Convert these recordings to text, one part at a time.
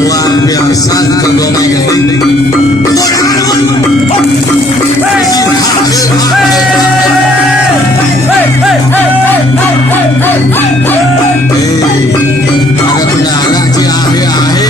Luar biasa kegomay gede. Ada kendala ci ahe-ahe.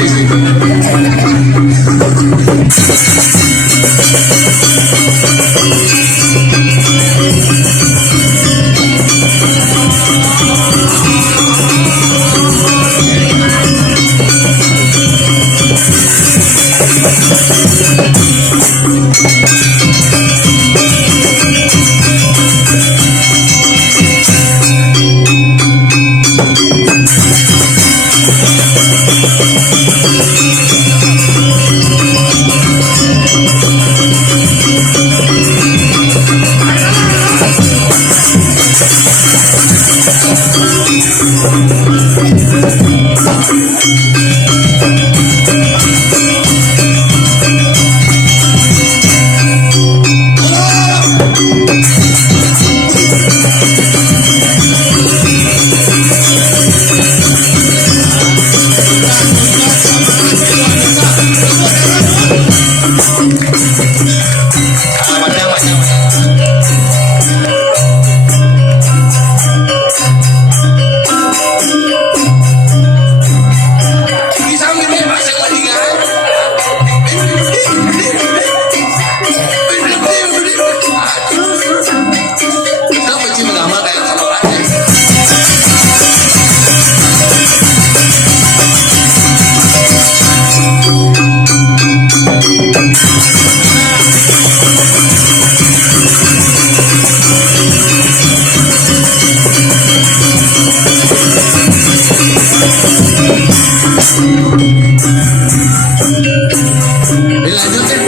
Dilanjutin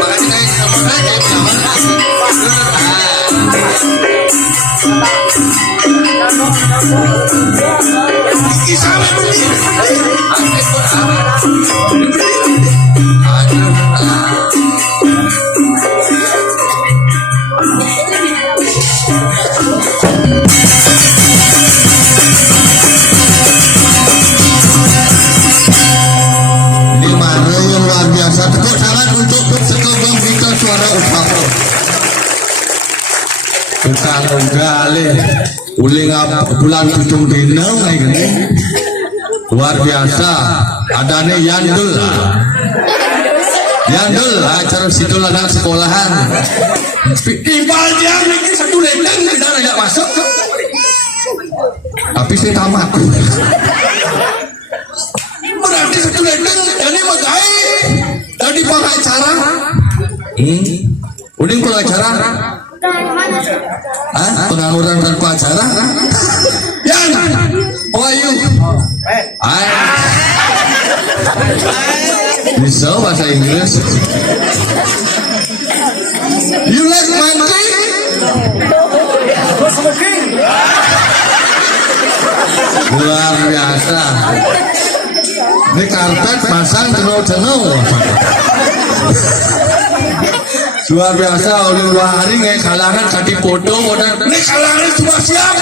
makanya kayak sama tukang gale uling bulan tujuh dino kayak gini luar biasa. Adanya Yandul acara situ anak sekolahan ipal dia ini satu lenteng tidak ada masuk tapi saya tamat berarti satu lenteng jadi magai tadi pengacara uling pengacara pengangguran tanpa acara yang Wahyu bisa bahasa Inggris. You like monkey? Luar biasa. Ini karpet pasang jenuh-jenuh. Luar biasa oleh hari nggak kalangan kaki foto ini kalangan cuma siap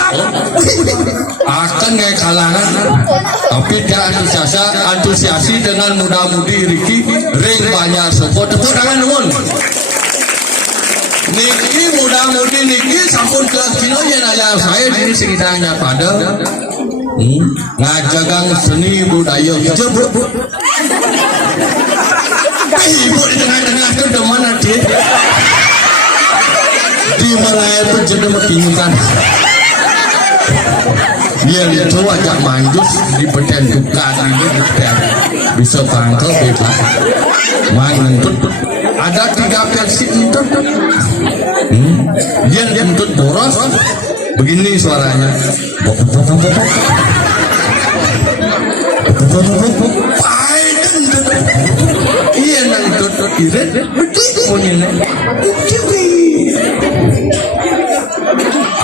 akan nggak kalangan tapi dia antusiasi dengan muda-mudi Riki ring banyak support tepuk tangan nuwun Niki muda-mudi Niki sampun ke kilo yang aja saya di sekitarnya pada ngajagang seni budaya hijau bu ibu di tengah-tengah itu udah mana dia di Malaya itu jadi makinkan dia itu ajak manjus di peten duka ini bisa bangkel bebas main ada 3 versi itu Dia kentut boros, begini suaranya. Iya kentut irit, bunyinya.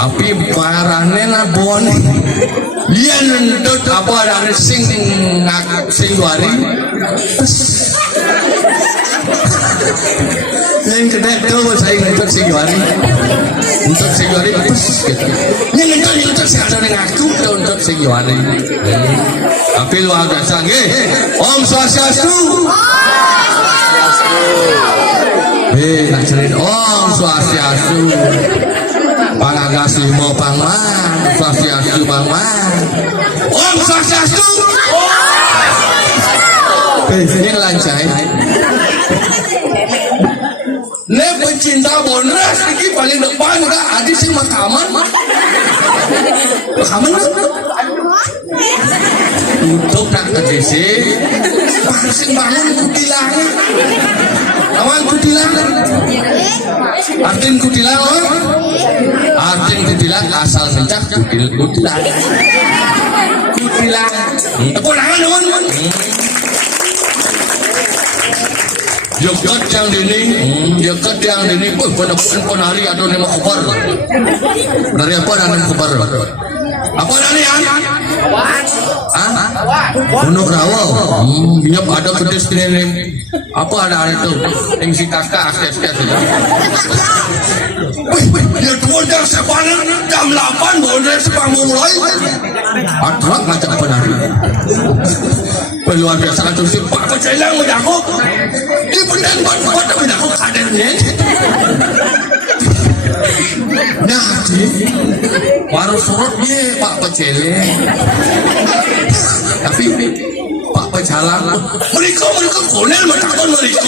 Api parane lah bon. Dia kentut apa ada sing wari. Yang kedua tuh saya ngentut singwari, untuk singwari terus gitu. Yang ngentut saya ada dengan aku untuk singwari. Tapi luar biasa, Om Swastiastu. Nak cerita Om Swastiastu. Pangagas limo pangman, Swastiastu pangman. Om Swastiastu. Ini lancai. Le pencinta bonras ini paling depan enggak ada sih makaman untuk nak KDC pasing bangun kutilang awan kutilang artin kutilang asal mencak kutilang kepulangan awan Jokat yang dini pun pun hari atau nama kubar dari apa dan kubar apa dari Gunung Rawa biar ada pedes ini apa ada itu yang si kakak akses dia tuh jam 8 jam 8 boleh sepanggung mulai atrak macam penari luar biasa tu si Pak Pecelang menjago di pendan buat menjago kadernya nah baru surutnya Pak Pecelang tapi Pak Pecelang mereka kolel menjago mereka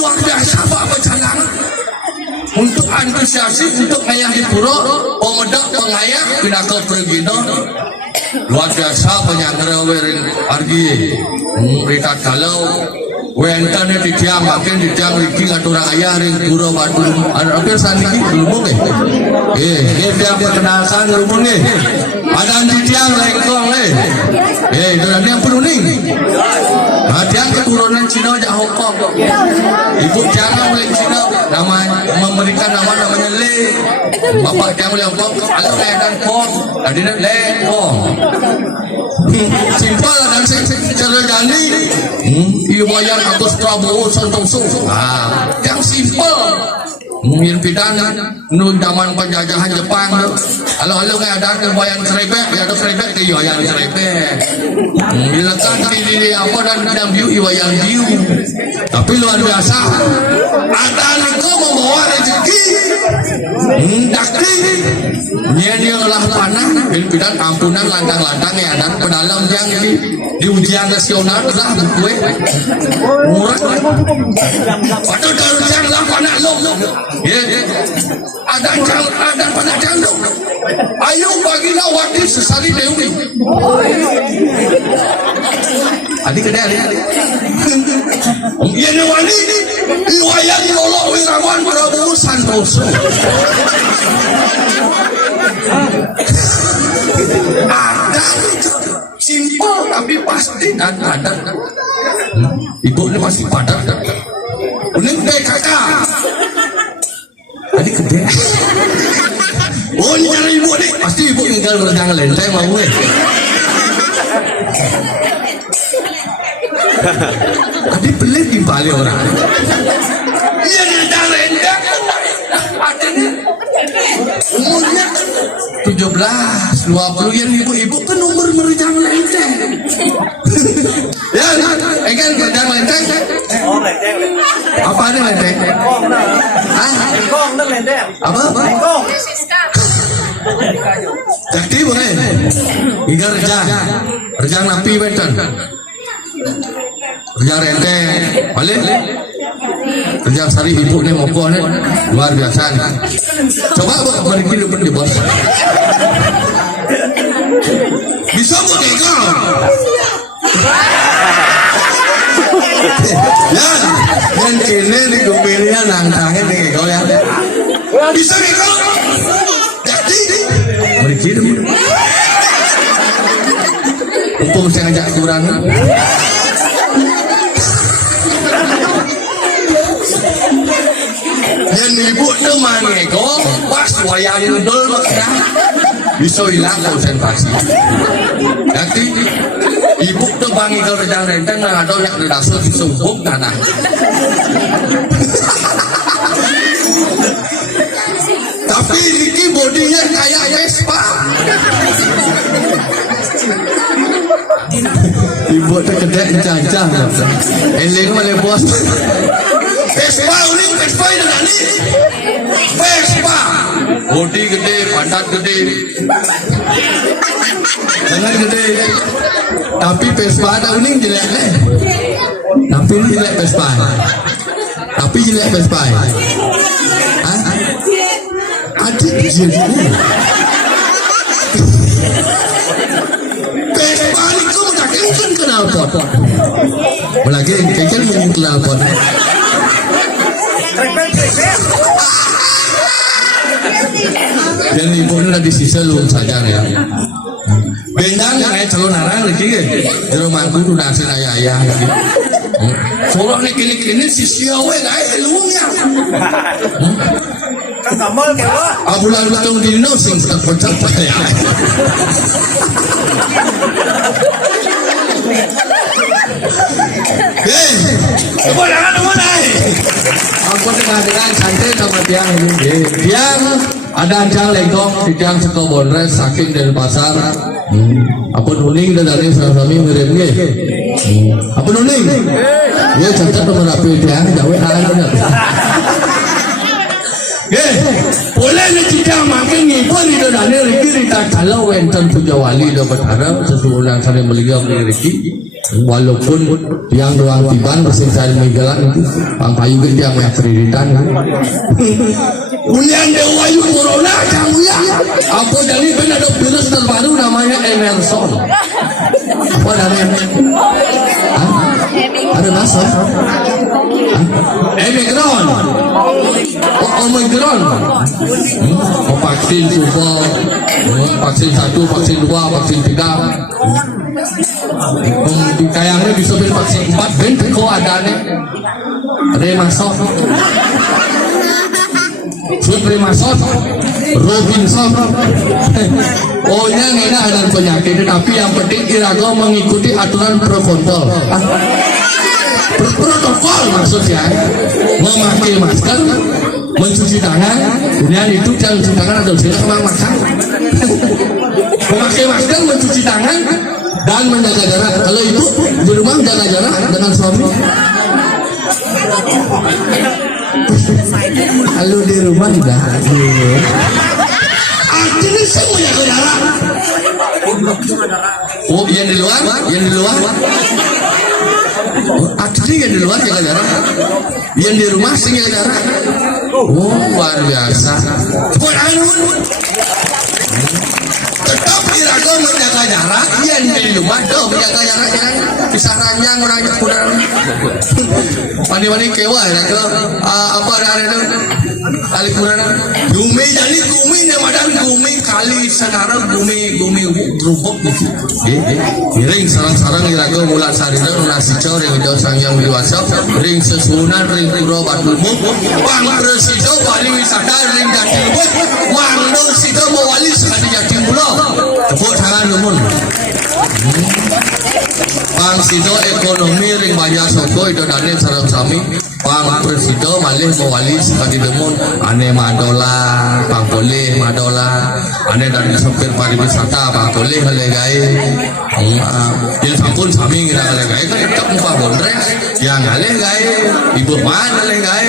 luar biasa Pak Pecelang untuk antusiasi untuk ayah di pura pemedak pengayak pindah ke Pergino luar biasa penyangkara werin argi mereka kalau wentane ditiang makin ditiang riki ngaturang ayah ring pura batu ada apa sandi lumung dia perkenalkan lumung ada ditiang lengkong itu nanti yang perlu nih dia keturunan Cina jak Hongkong ibu jangan oleh Cina nama memberikan namanya Le bapak jangan oleh Hongkong kalau Le dan Kong tadi Le Kong simpel dan cara jani iwayang Agus Prabowo Santoso yang simpel mungkin bidang nun zaman penjajahan Jepang halo ada wayang serebek ada serebek ke wayang serebek diletak di apa dan biu wayang biu tapi luar biasa ada niko membawa rezeki dakti dia olah panah bidang ampunan landang-landang ya dan pedalam yang di ujian nasional lah gue murah padahal kalau yang lah panah lo ada pada jandung ayo bagilah wadi sesali dewi adik ini wani iwayan lolok wirawan Prabowo Santoso ada simpel tapi pasti dan ada ibu ini masih padat ini kakak tadi gede. Oh ini cara ibu nih, pasti ibu tinggal berjangan lenteng mau tadi pelit di balik orang. Iya dia lenteng. Umurnya 17, 20 yang ibu kan umur merjang lenteng. Ya, kan merjang lenteng. Apa nih lenteng? Lenteng. Apa? Jadi boleh. Iga rejang napi benten. Rejang lenteng, balik. Rejang sari ibu nih moko nih luar biasa. Coba beri hidup di bos. Bisa boleh kau? Ya, dan kini di kupilnya nangkangnya nih Bisa Miko? Jadi berikir. Hukum saya ngajak kurang. Yang ibu teman Miko pas wayang dul maksudnya bisa hilang konsentrasi. Jadi ibu tuh bangi ke redang renteng nang ada yang redasel disumpuk tanah. Tapi ini bodinya kayak Vespa. Ibu tuh kedek jajah. Eling malah bos. Vespa uling Vespa ini. Vespa. Bodi gede, pantat gede. Tangan gede. Tapi Vespa ada uning jelek deh. Tapi ini jelek Vespa. Tapi jelek Vespa. Hah? Adik jelek. Vespa ini kau kan kenal pot. Lagi kan kenal pot. Dan ibu ini lagi sisa lu saja ya. Bendang kayak calon narang lagi ya. Di rumahku tuh nasi ayah lagi. Soalnya kini sisi awe kayak luangnya. Kamal kewa. Abulan betul dino sing pecah ya. Coba jangan mana? Aku dengan santai sama tiang ini. Tiang ada ancang legong di tiang sekobonres saking dari pasar. Apa nuning dari sami miripnya? Apa nuning? Ya cacat nomor api tiang jauh aja. Boleh kita makin ngipun itu dari Riki kita kalau enten punya wali dapat harap sesuatu saling melihat Riki. Walaupun yang doang tiban mesin saya megalan itu Bang Payu kan dia punya kreditan Ulian Dewa Yu Corona kamu ya apa jadi benar ada virus terbaru namanya Emerson apa namanya ada masuk Omicron Omicron vaksin super vaksin 1 vaksin 2 vaksin 3 kayaknya bisa beli vaksin 4 ben kok ada nih Remasot Sud Remasot Robinson oh yang ini ada penyakit tapi yang penting Irago mengikuti aturan protokol protokol maksudnya memakai masker mencuci tangan kemudian itu jangan cuci tangan atau jangan makan memakai masker mencuci tangan dan menjaga jarak. Kalau ibu di rumah jaga jarak dengan suami. Kalau di rumah tidak. Artinya saya menjaga jarak. Oh, yang di luar, yang di luar. Artinya yang di luar jaga jarak. Yang di rumah sih jaga jarak. Oh, luar biasa. Tetap Irago menjaga jarak, yang di rumah tuh menjaga jarak jangan bisa ranjang orang kurang. Mandi kewa ya ke apa ada itu kali kurang. Gumi jadi gumi nemadan gumi kali sekarang gumi rubuk gitu. Ring sarang Irago mulat sarina nasi cor yang jauh sangyang di WhatsApp. Ring sesunan ring puro batu muk. Bang Presiden paling wisata ring jati lubuk. Bang Presiden mewali sekali jati pulau. Tepuk tangan lumun. Bang Sido ekonomi ring bayar soko itu dari sarang sami. Bang Presiden malih mewali sekali demun. Ane madola, Bang boleh madola. Ane dari sopir pariwisata, Bang boleh melegai. Jadi sampun sami kita melegai. Kan tetap muka bondres. Yang melegai, ibu mana melegai.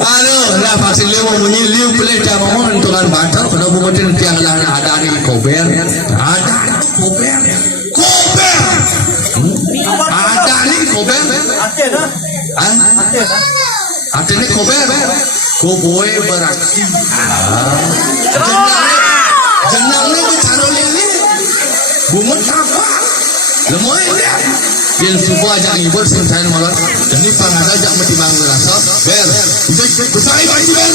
Aduh, lah vaksin liu bunyi liu boleh jangan ngomong dengan batal. Kalau mungkin tiang lah ada nih kober, ada kober, ada nih kober, ada nih kober, koboy beraksi. Jenangnya bicara lili, bumut apa? Lemoy dia. Yang semua ajak ngibur sing saya malam. Jadi pangada ajak mati bangun rasa. Ber, itu Besar baju kan.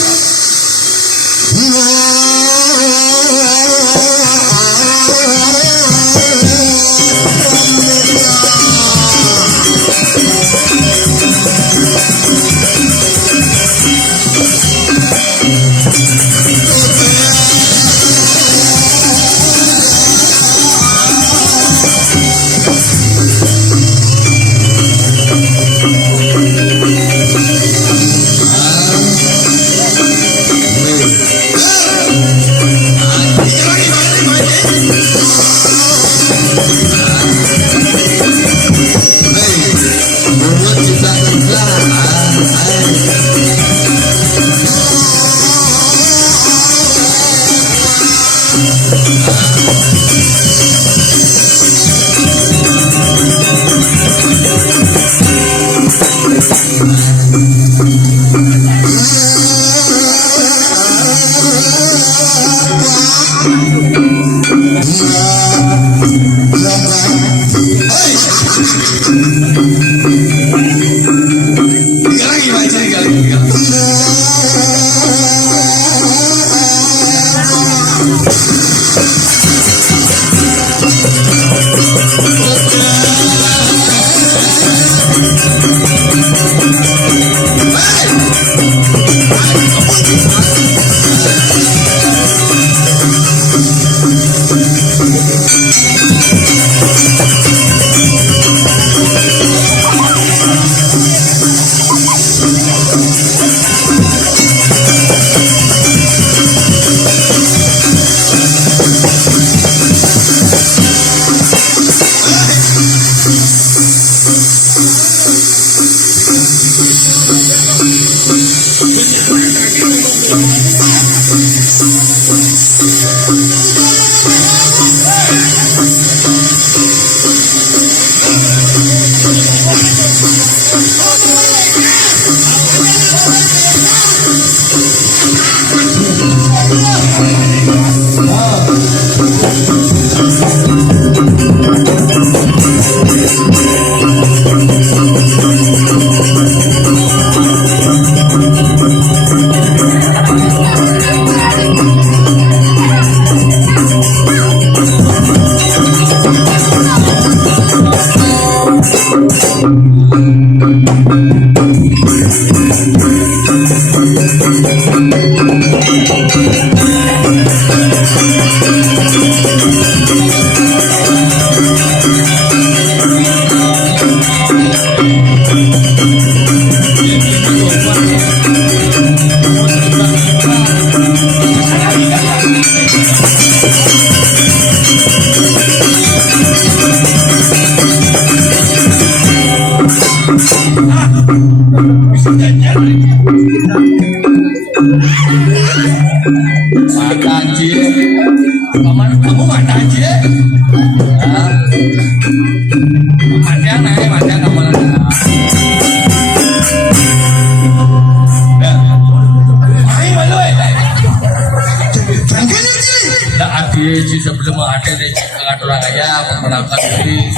Sebelum ada di pengaturan ayah memperlakukan diri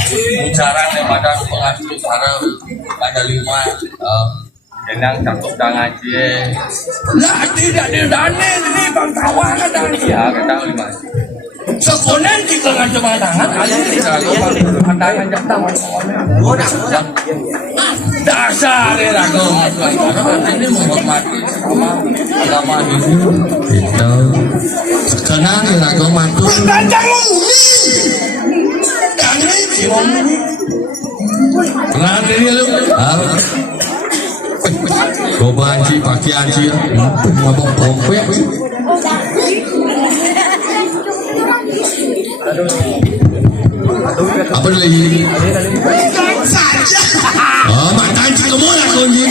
ucaran daripada pengatur Arab ada 5 jenang cakap tangan dia lah tidak didane ini bang kawan ada ya kita 5 sekonen jika ngajak tangan ada di dalam tangan jatah dasar ragu ini menghormati sama agama Hindu Itu sekarang ragu mantu. Dandang memuni. Dandang Pengen diri lu. Coba anji pakai anji ngomong pompek. Apa lagi? saja. Oh, mata anji kamu lah kau ni.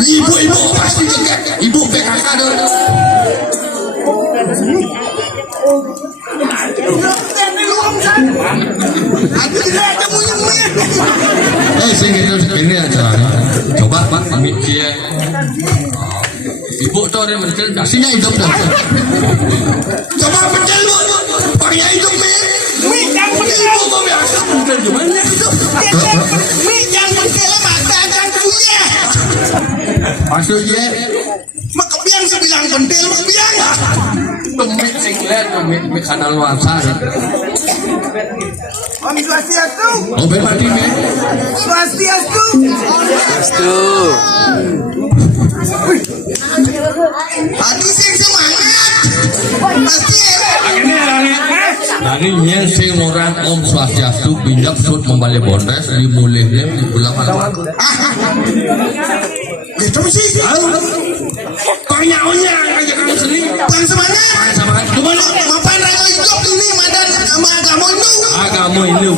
Ibu pasti juga. Ibu PKK dah. Ini aja. Coba Pak ambil dia. Ibu tu orang mencel, nasinya hidup dah. Coba mencel lu, pakai hidup ni. Yang mencel. Ibu kau biasa mencel cuma ni hidup. Yang mencel mata dan punya. Pas Maksudnya Mak kebiang sebilang pentil kebiang. Tumit sing lihat tumit kanal luasa. Om Swastiastu. oh bebas ini. Swastiastu. Aduh sing semangat. Pasti. Tadi yang sing orang Om Swastiastu pindah sud membalik bondes dimulihnya di pulang malam. Itu sih. Konya aja kamu sendiri. Bang semangat. Sama gimana? Mapan rayo hidup ini madan sama agama itu. Kamu ini.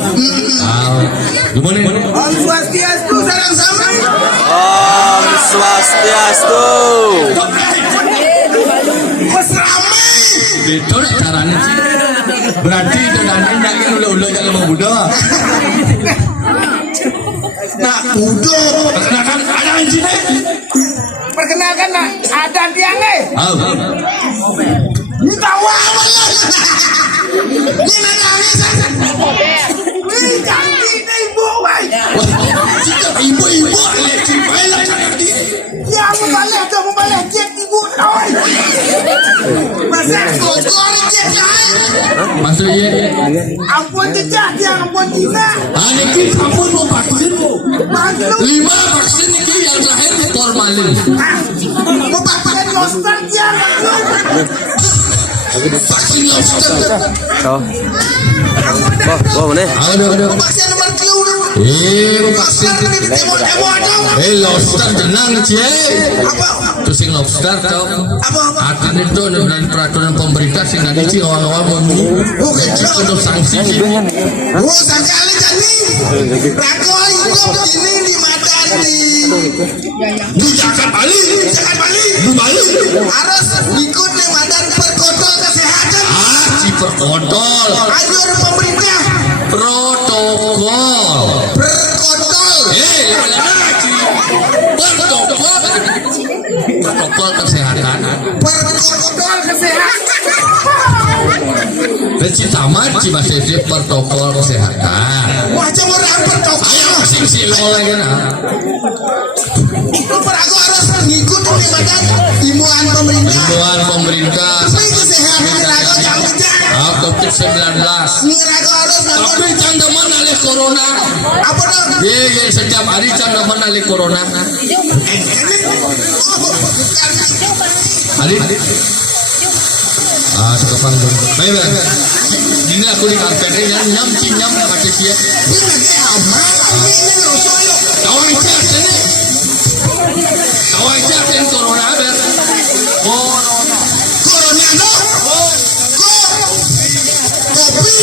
Gimana? Om Swastiastu salam sama. Om Swastiastu. Bos ramai. Itu caranya sih. Berarti itu nanti nggak udah jangan mau Buddha. Nah, udah. Perkenalkan ada di sini. Perkenalkan nak ada tiangnya. Ini tahu apa ya? Ini nangis. Ini cantik nih ibu, baik. Ibu elektrik baiklah cantik. Ya, mau balik jet ibu tahu. Masa kotor jet saya. Maksudnya Ampun jejak dia, ampun Cina. ini kamu mau vaksin bu? Bantu. 5 vaksin ini yang terakhir formalin. Mau pakai roster dia. Vaksin lobster. Mana? Aduh. Vaksin nomor 3. Vaksin. Lobster tenang cie. Terus sing lobster tau. Akan itu dari peraturan pemerintah sing nanti sih awal-awal mau untuk sanksi. Oh, sekali jadi. Rago hidup ini di Madani. Di Jakarta Bali. Harus ikut di Madan protokol kesehatan. Si perkodol. Anjur pemerintah. Protokol. Protokol kesehatan. Protokol kesehatan. Dan si tamat si bahasa Inggris protokol kesehatan. Wah, cuma orang protokol. Si lagi nah. Itu perago harus ngikut di Madan himbauan pemerintah. Himbauan pemerintah. Tapi kesehatan rago jangan. COVID-19. Rago harus Tapi candaman alih corona. apa dong? Ye setiap hari candaman alih corona. Hari. Sekarang baik. Ini aku di karpet ini nyam pakai siap. Kawan cek ini. Kawan cek ini corona ber. Corona no. Kopi.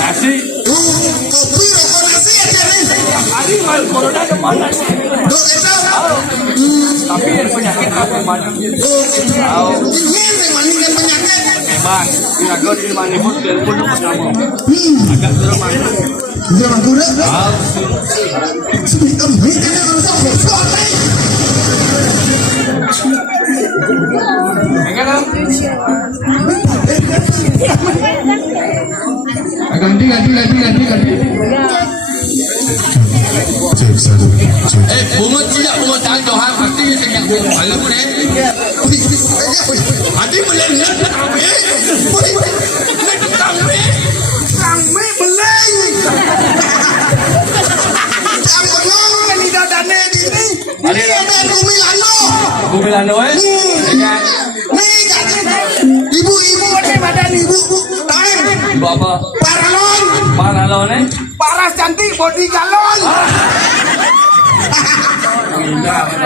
Nasi. Kopi rokok nasi aja nih. Hari mal corona kemana? Dok itu. Tapi penyakit apa mana? Ini yang mandikan penyakit. Bang, kira-kira di mana pun telepon kamu. Agak turun mana? Dia manggura. Sebelum ini kalau sampai sore. Ganti. Bunga tidak bunga tangan hang pasti yang malu ni. Hati melihat Kami beleng. Jangan ngomong ni dadane ini. Ini ada Gumilano. Gumilano Nih ibu-ibu ada badan ibu. Ibu apa? Paralon. Paras cantik body galon.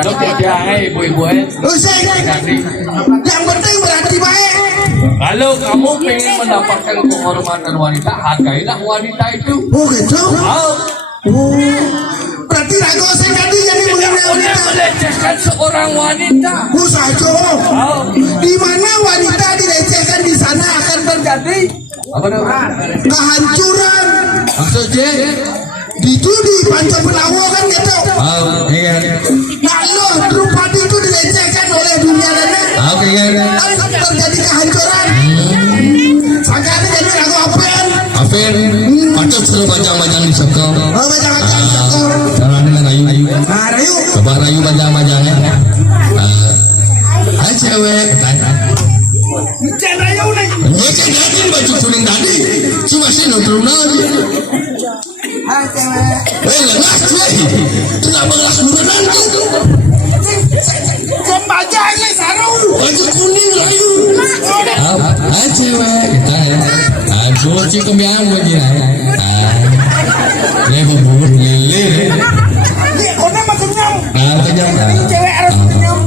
Dok dia ibu-ibu Usai. Yang penting berarti baik. Kalau kamu pengen mendapatkan kehormatan wanita, hargailah wanita itu. Oh gitu. Oh, Berarti ragu saya tadi jadi mengenai wanita. melecehkan seorang wanita. Saja. Di mana wanita dilecehkan di sana akan terjadi Apa namanya? kehancuran. maksudnya. Itu di Panca Penawa kan gitu. Iya. Lalu Drupadi itu dilecehkan oleh dunia dana. Iya. Kan terjadi kehancuran. Sangkanya jadi ragu apen. Apel, patut suruh bajang di sekol. Oh, macam-macam. Jalan dengan ayu. Nah, terus lagi. Ah cewek. Lelas cuy. Kenapa lelas beneran tuh? Kembajanya saru. Baju kuning layu. Cewek kita ya. Aduh sih kembiang begini. Ini bubur lele. Dia kona mah kenyang. Kenyang. Cewek harus kenyang.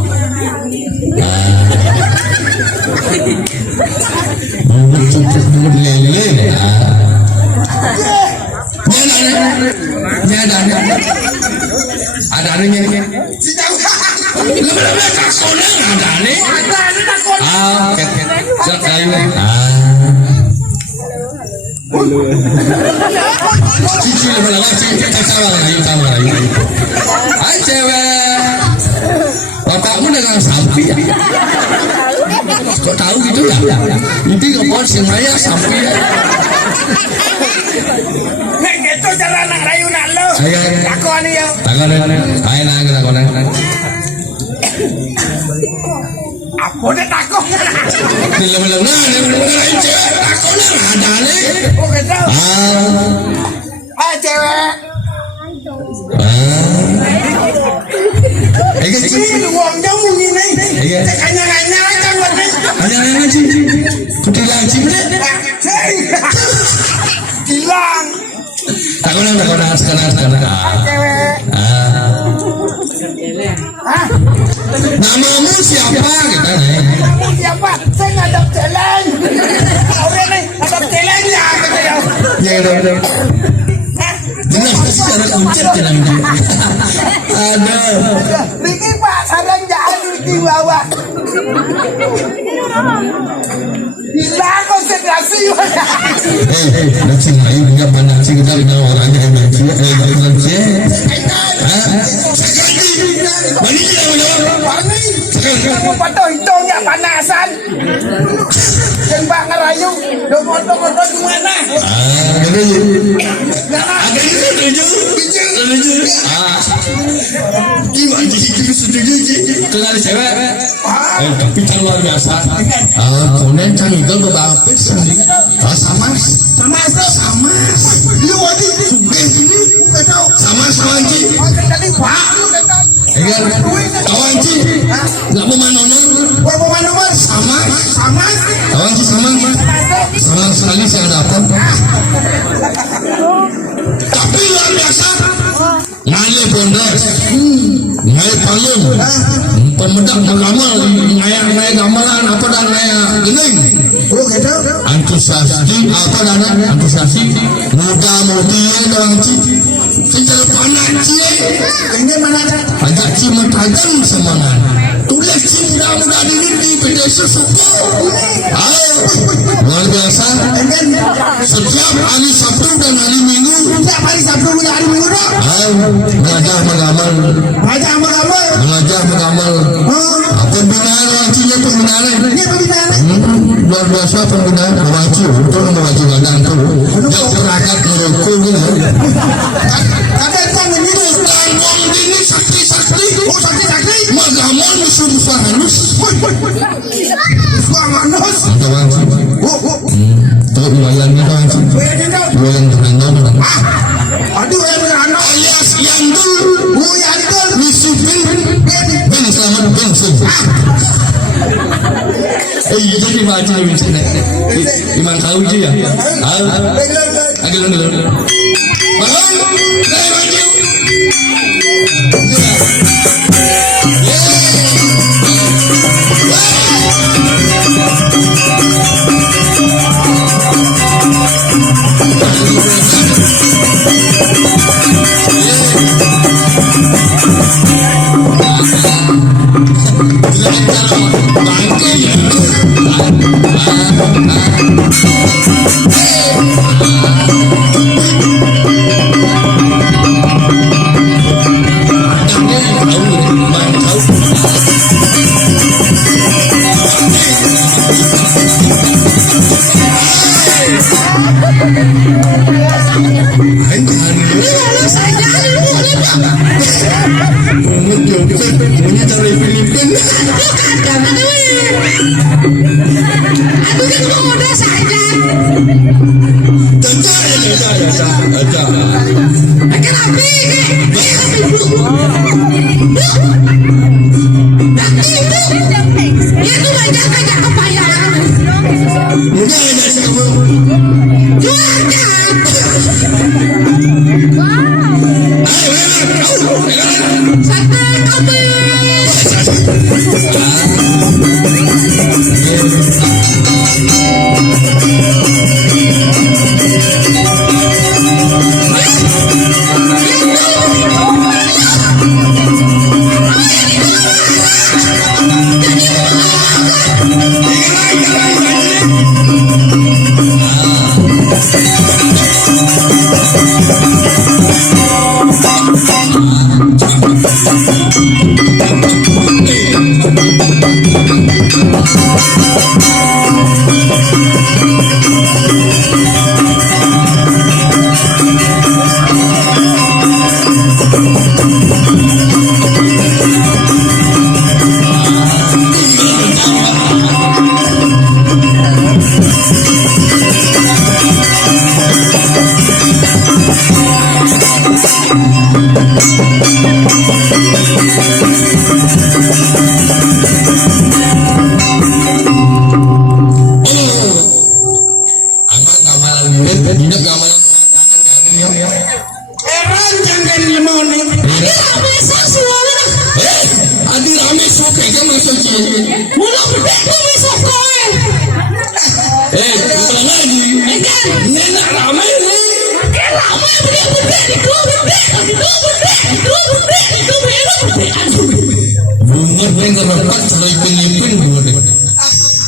Bubur cukup bubur lele. Ada anehnya. Si tahu. Lama-lama kakona ada aneh. Ada takut. Ket kayu. Cici lama-lama cici sama rayu. Cewek. Otakmu dengan sapi ya. Kok tahu gitu ya? Nanti ngepon si Maya sapi ya. Nek gitu cara anak rayu nak lo. Takut nih ya. Takon. Ayo nang takon. Apa dia takut? Lama-lama rayu cewek takon ada nih. Oh gitu. Ah cewek. Ini uang jamu ini. Kanya-kanya aja buat ini. Kanya-kanya sih. Kutilang sih deh. Hilang. Takon sekarang. Cewek. Hah? Namamu siapa kita Kamu siapa? Saya ngadap jalan. Udah nih, ngadap jalan ya gitu ya. Ya udah. Jelas secara kuncir jalan dia. Aduh. Riki Pak, sarang jalan di bawah. Hilang konsentrasi. Nasi lain enggak mana sih kita dengan orangnya yang nasi nasi. Bani Bani, kamu patah hitungnya panasan. Yang Pak ngerayu, lo motor-motor di mana? Ada itu setuju. Gimana sih setuju sih? Kenal cewek. Tapi kan luar biasa. Kemudian kan itu beberapa sendiri. Sama. Lu wadi suge ini sama Ji. Tadi Pak, Enggak, kawan Ji. Enggak mau manonon. Sama. Kawan Ji sama. Sama sekali saya dapat. Tapi luar biasa. Ngalih bondes. Ngalih payung. Pemedak mengamal. Ngalih gamelan apa dan ngalih gening. Antusiasi apa dan antusiasi. Muda-mudi orang Ci. Secara panas Ci. ini mana ada? Ajak Ci mentajam semangat. Tulis Ci muda-muda diri di PDS suku. Luar biasa. Setiap hari Sabtu dan hari Minggu. Setiap hari Sabtu dan hari Minggu dong. Belajar mengamal. Pembinaan wajinya pembinaan. Ini pembinaan. Luar biasa pembinaan wajib untuk mewajib badan itu. Yang perangkat merokok gitu. Kakek tang ini Tanggung ini sakti. oh sakit. Magamon musuh-musuh halus. Suang anus. Ada wajib. Tuh iwayannya kawan sih. Iwayan teranggung. Aduh yang anus. Alias Yandul. Yandul. Misufin. Ben selamat bensin. Jadi maju lebih cina. Iman tahu je ya. Agak dulu. Bangun. Maju. Aku kan mau udah saja.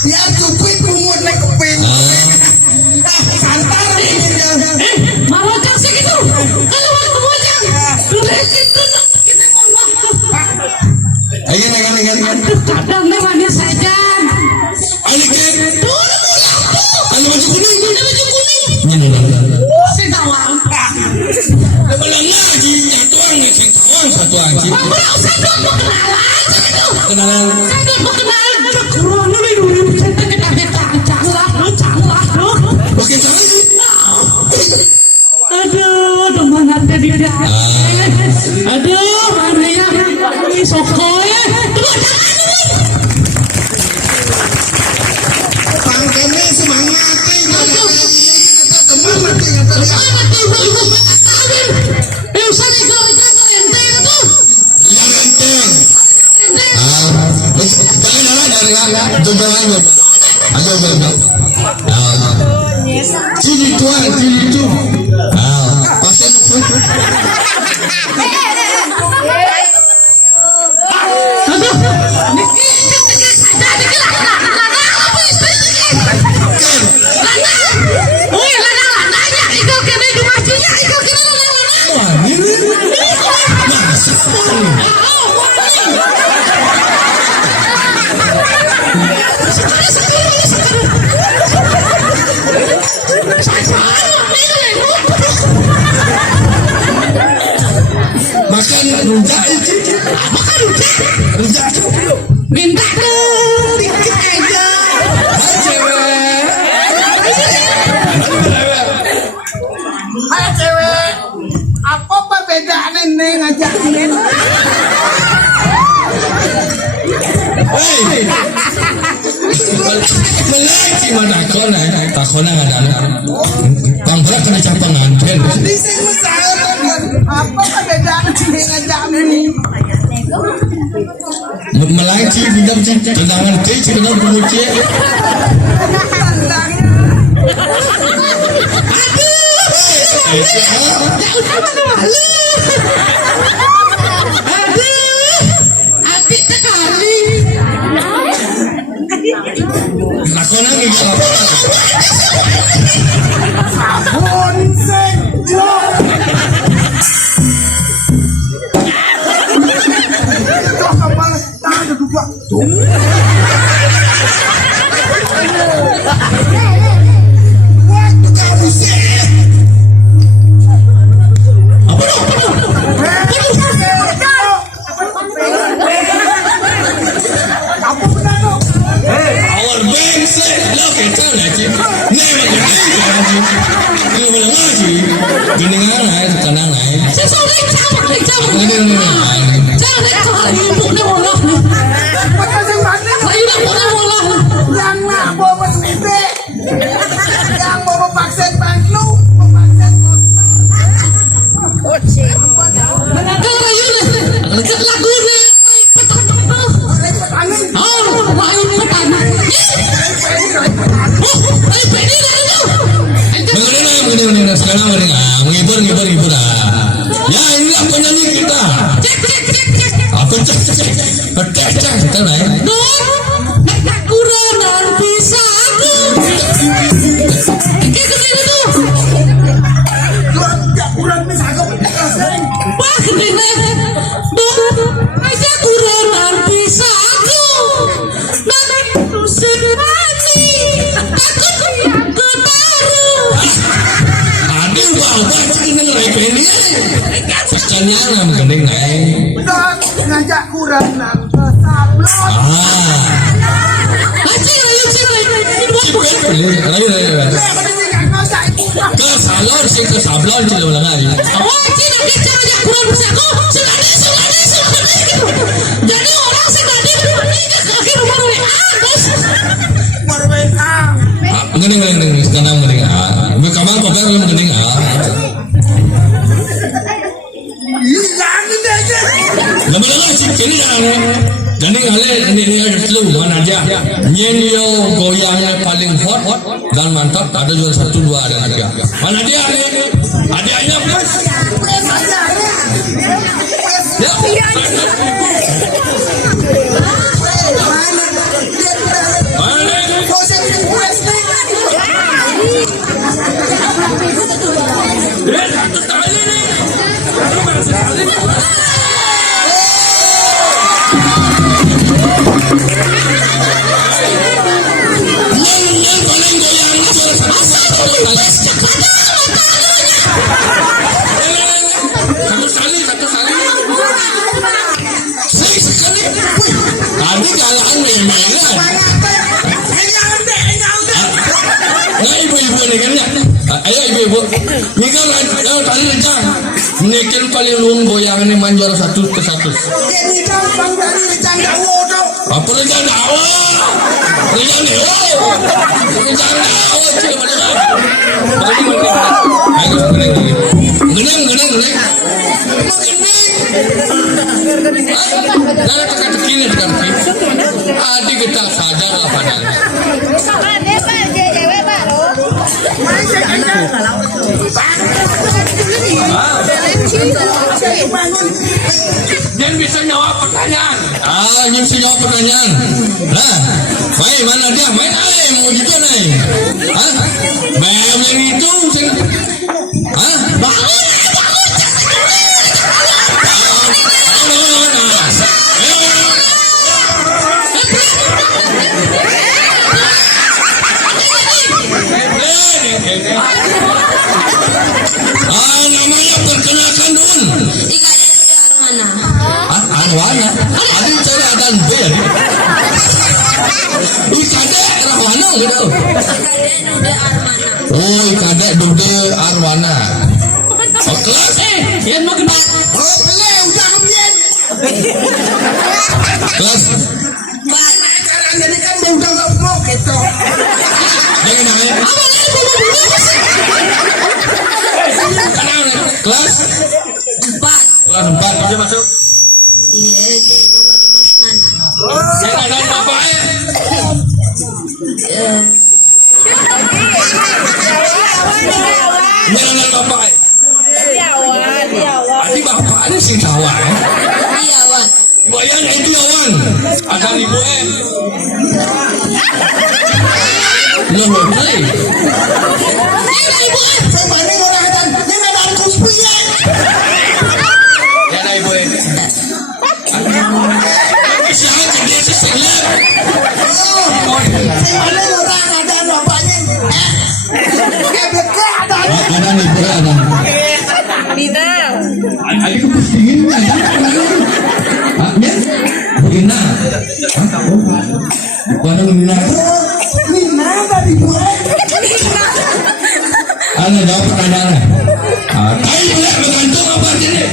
Ya cupit kumut naik keping. Santar Marocang sih gitu. Kalau mau kemocang. Ayo negan. Kadang namanya saja. Ayo kan. Ayo baju kuning. Si tawang. Kebelang lagi jatuhan nih si tawang satu anjing. Saya mau Kenalan. kenalan. Kurang lebih dulu. Oke jangan. Aduh, mana tadi dia? Aduh, mana yang sokoy? pangkeme semangat teman mati Cili tu. Pasal makan rujak itu. Rujak. Minta dikit aja. Hai cewek, apa perbedaan ini ngajakin? Hei. Melaki mana takona nggak ada. Bang berat kena capang nganten. Di sini saya apa perbedaan ini ngajakin? Melaki bidang tendangan kecil dengan penguci. Adik sekali. Takona gitu. Bonseng waktu kamu sih Our bank said, look at that, you never get it. You will lose you. Geningan naik, tenang naik. Saya sudah campur. Ini. Jangan ibu nih olah. Makasih banget. Saya udah olah. Yang nak bawa sumbe. Yang bawa vaksin banglu. Vaksin Kalau yun, lagu nih. angin. Oh, main petani. Oh, main pedi dah itu. Mengenai sekarang menghibur ya ini apa nyanyi kita apa cek kita naik Nak kurangan bisa aku. Gitu itu. Gak kurang bisa kau. Wah, gede nih. Aja kurangan bisa aku. Nanek terusin mati. Takut yang ketaruh. aduh bawa ini repeni sekalian lah mending naik Dok, ngajak kurang nang sablon. ke salon sih ke sablon sih ulang kali Jadi orang sengaja menikah ke akhir rumah mending sekarang mending kamar koper mending lama-lama sih kini jadi ini lu mana aja nyenyo goyangnya paling hot dan mantap ada juara 1, 2 ada 3 mana dia adanya pas ya satu kali sekali tadi kalaan memelan nah ibu-ibu nih kan ya ayo ibu-ibu ini kan tadi rencang ini kan paling luang goyangan ini manjur 1 ke 1 apa rencang dawa rencang dawa cik mana geneng jangan tekan-tekin adik kita sadar lah padahal dan bisa jawab pertanyaan bisa jawab pertanyaan nah main mana dia main mau gitu nih yang itu namanya perkenalkan dulu Arwana ada cara adan B ikade Arwana gitu oh ikade Dude Arwana kelas yang mau kenal udah kemudian kelas ini kan udah gak mau gitu. jangan namanya kelas 4 aja masuk yang ada bapaknya yang ada bapaknya adi bapaknya sing kawan bayang itu awan ada ibu lo boleh Saya banding orang dan yang ada kuspinya. ya ada ibu siapa dia seleb Saya banding orang ada bapaknya. Betul ada. ada nih ada ayo pusingin Begina Begina Nina tadi gue. Ada jawab pertanyaannya Tai boleh bergantung apa sini?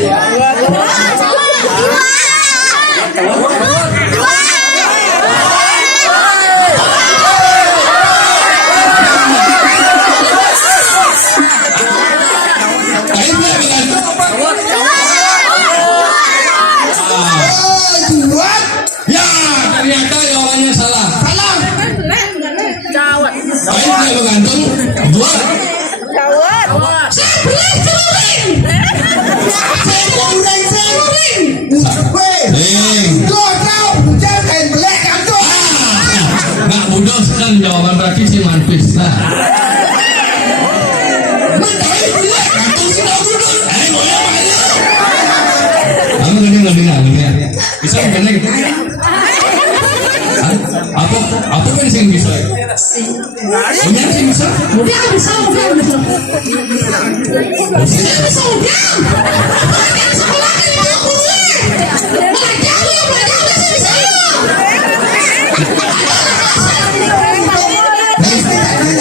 Tai boleh bergantung apa? Buat Ya, ternyata jawabannya salah. salah. Tai boleh bergantung dua. Jangan belak kantor. Nggak bodoh sekali jawaban berarti si mantis. Nah. Mentai boleh kantor si nggak bodoh. Boleh banyak. Kamu gini. Bisa gini. Apa kan sih yang bisa? Punya sih bisa? Dia bisa.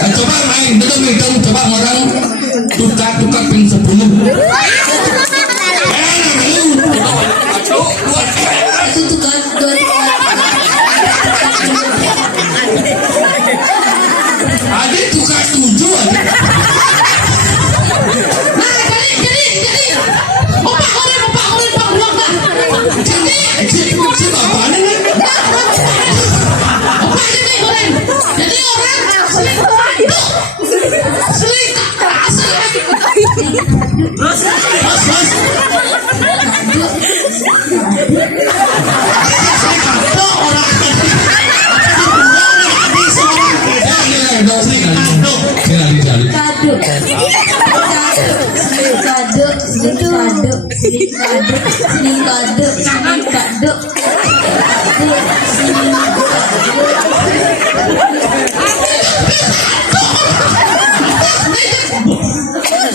Coba main, duduk hitung, coba orang tukar pin 10. Itu tukar 2. Ada tukar 7 ada. Nah, jadi. Opak orang buang dah. Jadi, Si bapaknya nih. opak jadi orang. Jadi orang selingkuh kerasa. Mas.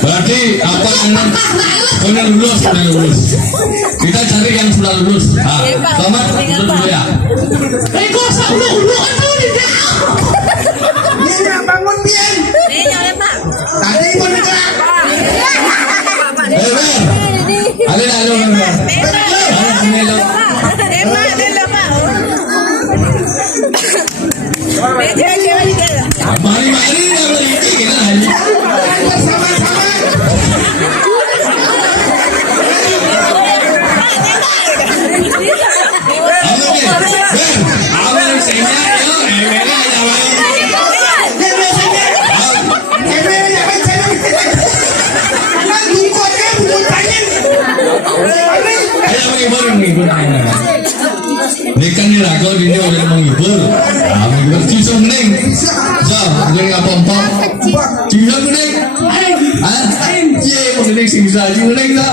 Berarti apa yang lulus? Kita cari yang sudah lulus. Selamat lulus dulu ya. Kau ulu kan tahu di Dia bangun Bian. Tadi pun enggak. Mari kita lagi. Bersama-sama. Ini kan ini lagu ini udah menghibur. Menghibur cisung neng. So, jadi apa empok? Cisung neng. Ye, mengenai singsa cisung neng tak?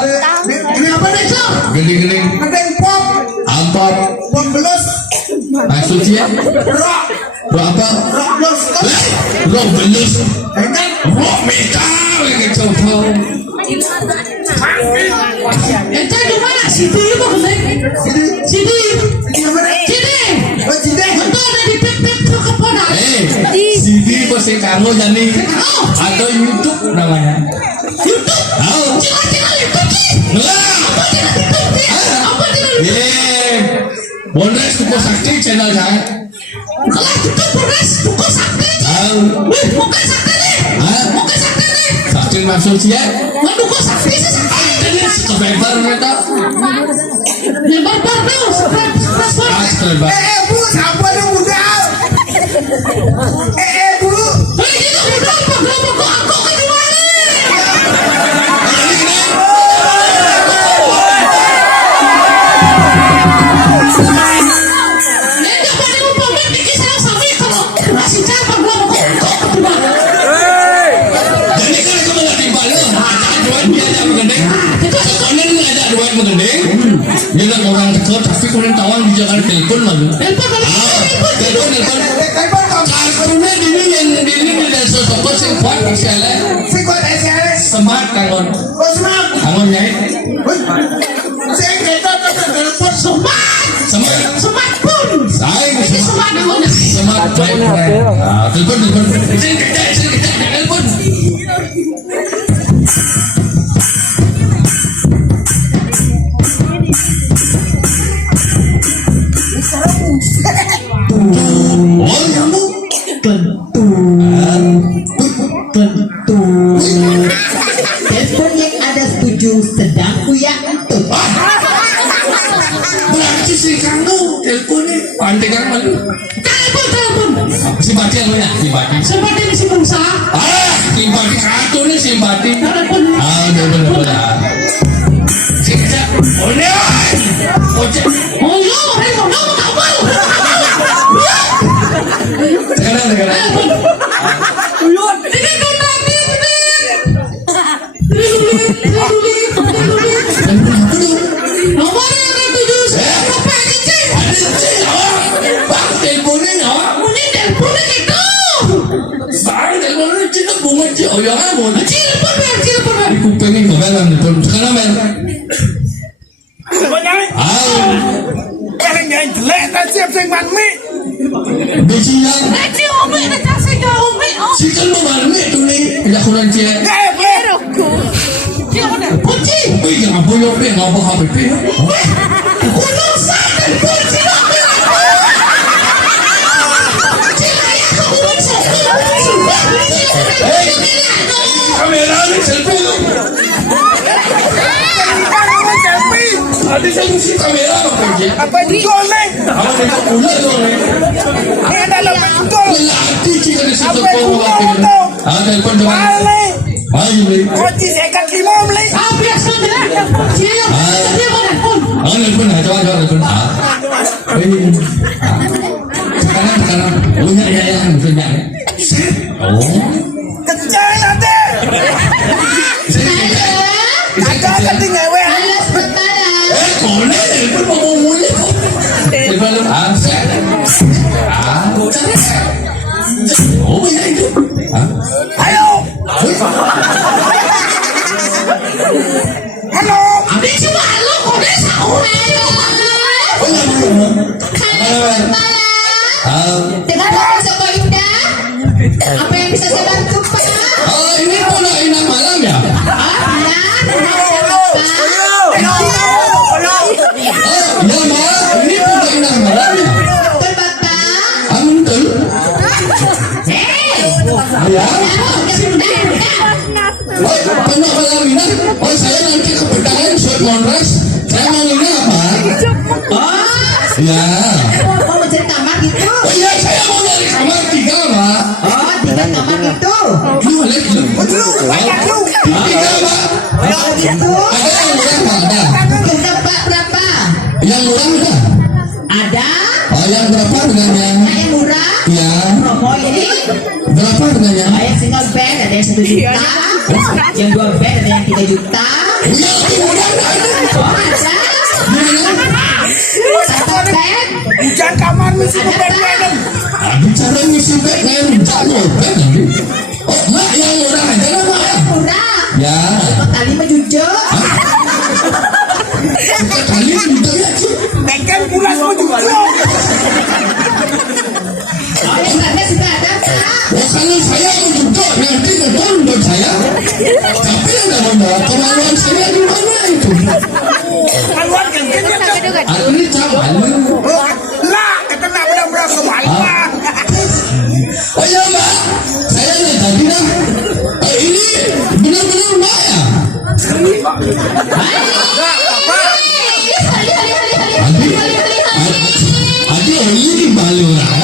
Ini apa nih, Cok? Geling-geling. Ada yang pop, Ampap. pop belos, Maksud dia? rock, Roh apa? rock belos. Roh belus. Enak. Roh metal. Yang coba. Ente di mana? Sini mau beli. Sini. Ini apa nih? Sini. Oh, cinta. Betul ada di pip ke kepala. CD pasti kamu jadi atau YouTube namanya. YouTube. Tahu? Jangan YouTube. Nah. Apa dengan Bonres Kuku Sakti channel saya. kalau YouTube beres buku sakti. Tahu? Bukan sakti nih. Hah? Bukan sakti nih. Sakti maksud dia? Buku sakti sih sakti. Ini subscriber mereka. Lebar terus. Subscriber. Bu, siapa yang muda? Bu. Ini kita udah apa? Aku ke gimana? Nggak boleh ngomongin bikin saya sampai kalau masih capek gua mau kok. Jadi kan aku mau timbal lu. Duit dia ada mengendeng. Sekarang ini ada duit mengendeng. Dia nak orang dekat tapi kurang kawan di Jakarta telepon malu. Telepon. Telepon. Telepon kau. Karena ini dari sosok sing kuat misalnya. Si kuat SLS. Semat kangon. Oh, semangat. Kangon nyai. Saya kata telepon semangat. Semat pun. Saya Ini semat namanya. semat baik. Telepon. Saya kejap telepon. Oh, kamu? Telepon yang ada 7 sedang uya entut. Berarti si kamu teleponnya pandai kan malu. Telepon. Si Bati yang mana? Si Bati. Seperti di si Musa. Si Bati satu nih si Bati. Telepon. Udah. Si Kecak. Ojek. Oh yo, Remo, kamu mau? Sekarang. Ini kau nanti, nomor yang ke-7 apa ini cik? Bang, teleponnya nyawa. Ini teleponnya itu. Bang, teleponnya cina bunga cik. Oh ya, bunga cik. Telepon ber. Aku pengen ngobrol telepon. Sekarang men. Pokoknya kalian yang jelek tak siap sing manmi. Bisinya. Nanti umi nak kasih ke umi. Si kan mau malam itu nih. Tidak kurang cik. Kunci. Wih, jangan boyok deh. Ngapa HP. Kunci sana kunci. Kamera ni selfie tu. Ada solusi kamera apa je? Apa jual ni? Awak tengok ulat tu ni. Ni adalah betul. Lelaki cik ada situ Apa kau jual apa tu? telepon tu. Mahal ni. Ayo ni. Kunci sekat 5 beli. Biasa je lah. Dia mana pun. Telepon coba telepon. Sekarang. Oh ya. Oh. Kecil nanti. Ada kati ngewe. Alas betara. Boleh telepon mau mulai. Telepon oh ya itu. Ayo. Halo. Abis cuma lo kau dah sahur ayo. Dengan apa Pak Yuda? Apa yang bisa saya bantu Pak? Ini pula enak malam ya? Ya Ma, ini pula enak malam ya? Betul Bapak. Betul. Ya. Oh, penuh malam ini. Oh, saya nanti ke Pedangan Short Monres. Saya mau ini apa? Ya. Mau cari kamar gitu? Oh iya, saya mau nyari kamar 3 Ma. 3 kamar gitu. Boleh. Banyak lu. 3 Ma. Gitu. Ada yang murah nggak? Ada. Sudah Pak berapa? Yang murah udah. Ada. Oh, yang berapa harganya? Yang murah. Ya. Promo ini. Berapa harganya? Yang single bed ada yang 1 juta. Yang 2 bed ada yang 3 juta. Yang lebih murah nggak ada? Oh ada. Satu bed. Hujan kamar mesti berbeda. Bicara ngisi bed kayak runcak nyopet nanti. Oh, Mak, yang murah aja lah Mak. Murah. Ya. Kali menjujur. Sekali juga ya Cik. Tekan pulas pun juga. Oh yang sana sudah ada Pak. Oh, kalau saya mau duduk nanti betul untuk saya. Tapi yang mau bawa kemauan saya di mana itu? Keluar kan. Aku ini cawan. Lah, kata nak benar-benar kebalik. Oh ya Mbak, saya lihat tadi dah. Ini benar-benar Mbak ya? Adi ini balik orang.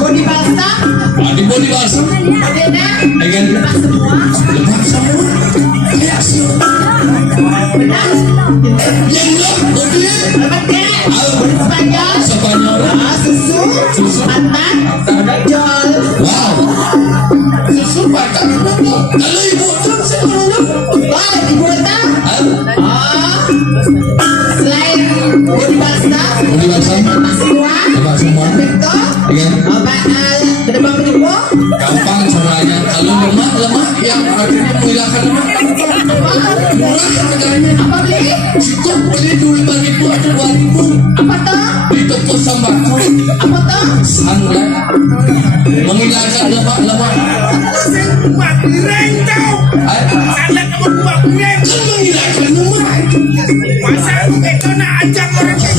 Body balsam. Di body balsam. Adena. Dengan Lepas semua. lepas semua. Kayak sih. Benar. Yang lo, kopi. Pakai. Spanyol. Spanyol. Susu. Pantan. Jol. Wow. Susu patah. Kalau ibu tuh saya ngomong. Wah, ibu tak. Selain body balsam. Body balsam. Lepas semua. Lepas semua. Betul. Dengan Obat kedebang penyembuh. gampang caranya. Kalau lemak yang akhirnya menghilangkan lemak. Murah harganya. Apa beli? Cukup beli dulu 5.000 atau 2.000 Apa tuh? di toko sembako. Apa tuh? Sunlight menghilangkan lemak-lemak. Buat pireng kau. Salah kamu buat pireng. Kan menghilangkan lemak. Masa aku itu nak ajak orang kayak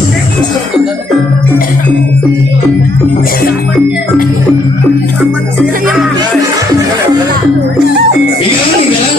Ingat bilang.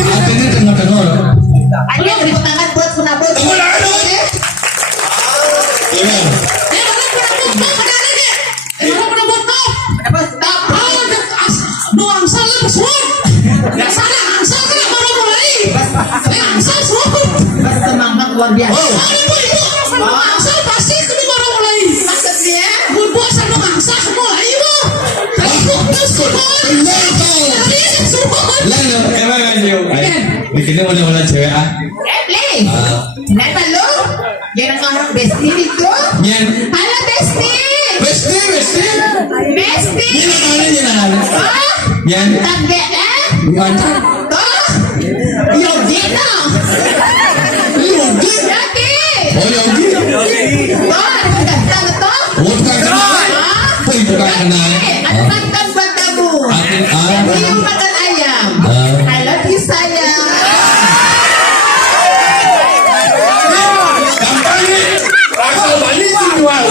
Akhirnya tengah-tengah loh. Ayo beri tangan buat penabur. Iya. Semangat luar biasa. Oh. Lalu emang aja. Bikinnya mana-mana cewek ah. Kenapa lu? Jangan ngarep besti itu. Nyen. Halo besti. Besti. Besti. Nyen. Nyen. Tante Mantap. Toh. Yogi no. Yogi. Yogi. Oh Yogi. Toh, ganteng toh. Oh bukan kenal. Bukan kenal. Ada makan buat kamu. Ini makan ayam. I love you sayang. Kampanye. Asal Bali jual.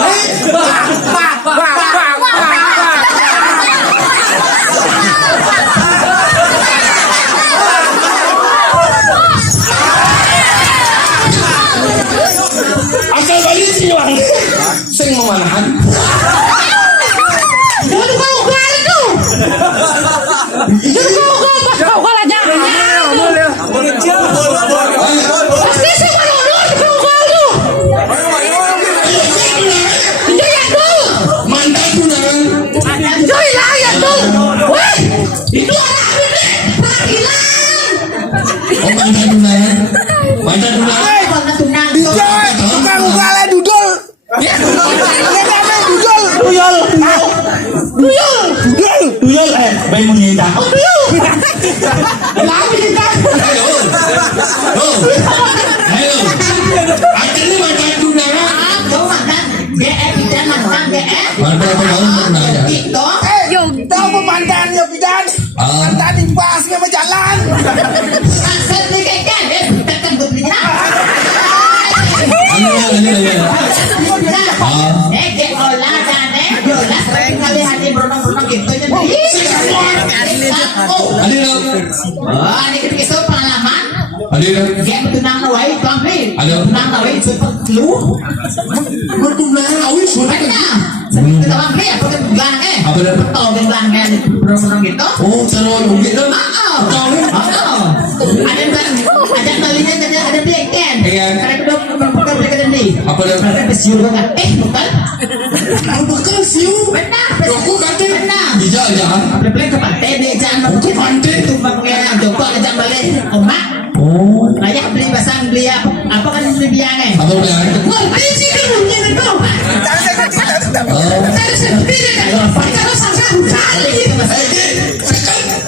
Asal Bali jual. Sing memanahan. Jangan kau itu. Jangan kau mantan tunangan. Mantan tunangan. Pernah tunang tuh. Joy, tukang ukale dudul. Ini namanya dudul. Tuyul. Dudul. Tuyul bayi mau nyita. Lagi kita. Ayo. Oh. Ayo. Akhirnya mantan tunangan. Kau mantan GF dan mantan GF. Mantan apa kamu pernah ya? Itu. Tahu pemandannya bidan? Mantan dibahas sama jalan. Saya beli keken. Tekan buat beli Dek olah dan jelas kali hati beronong-beronong gitu aja. Ini ketika pengalaman. Dia tunang nawai pamri. Tunang nawai cepat lu. Bertunangan awis Benar. Kita pamri apa kan belangnya? Betul belangnya beronong gitu. Oh, terlalu mungkin kan? Ada ada kalinya ada beken. Iya. Ada kedua berpekal beken ini. Apa dia? Ada pesiu bukan? Bukan. Bukan siu. Benar. Aku kata. Benar. Iya, iya. Ada beli ke pantai dia jangan Ke pantai? Itu pakai joko ngajak balik emak. Oh. Ngajak beli basang beli apa kan beli biangnya. Apa dia? Ngerti sih kan punya itu. Saya sendiri kan. Kalau sang kali gitu mas.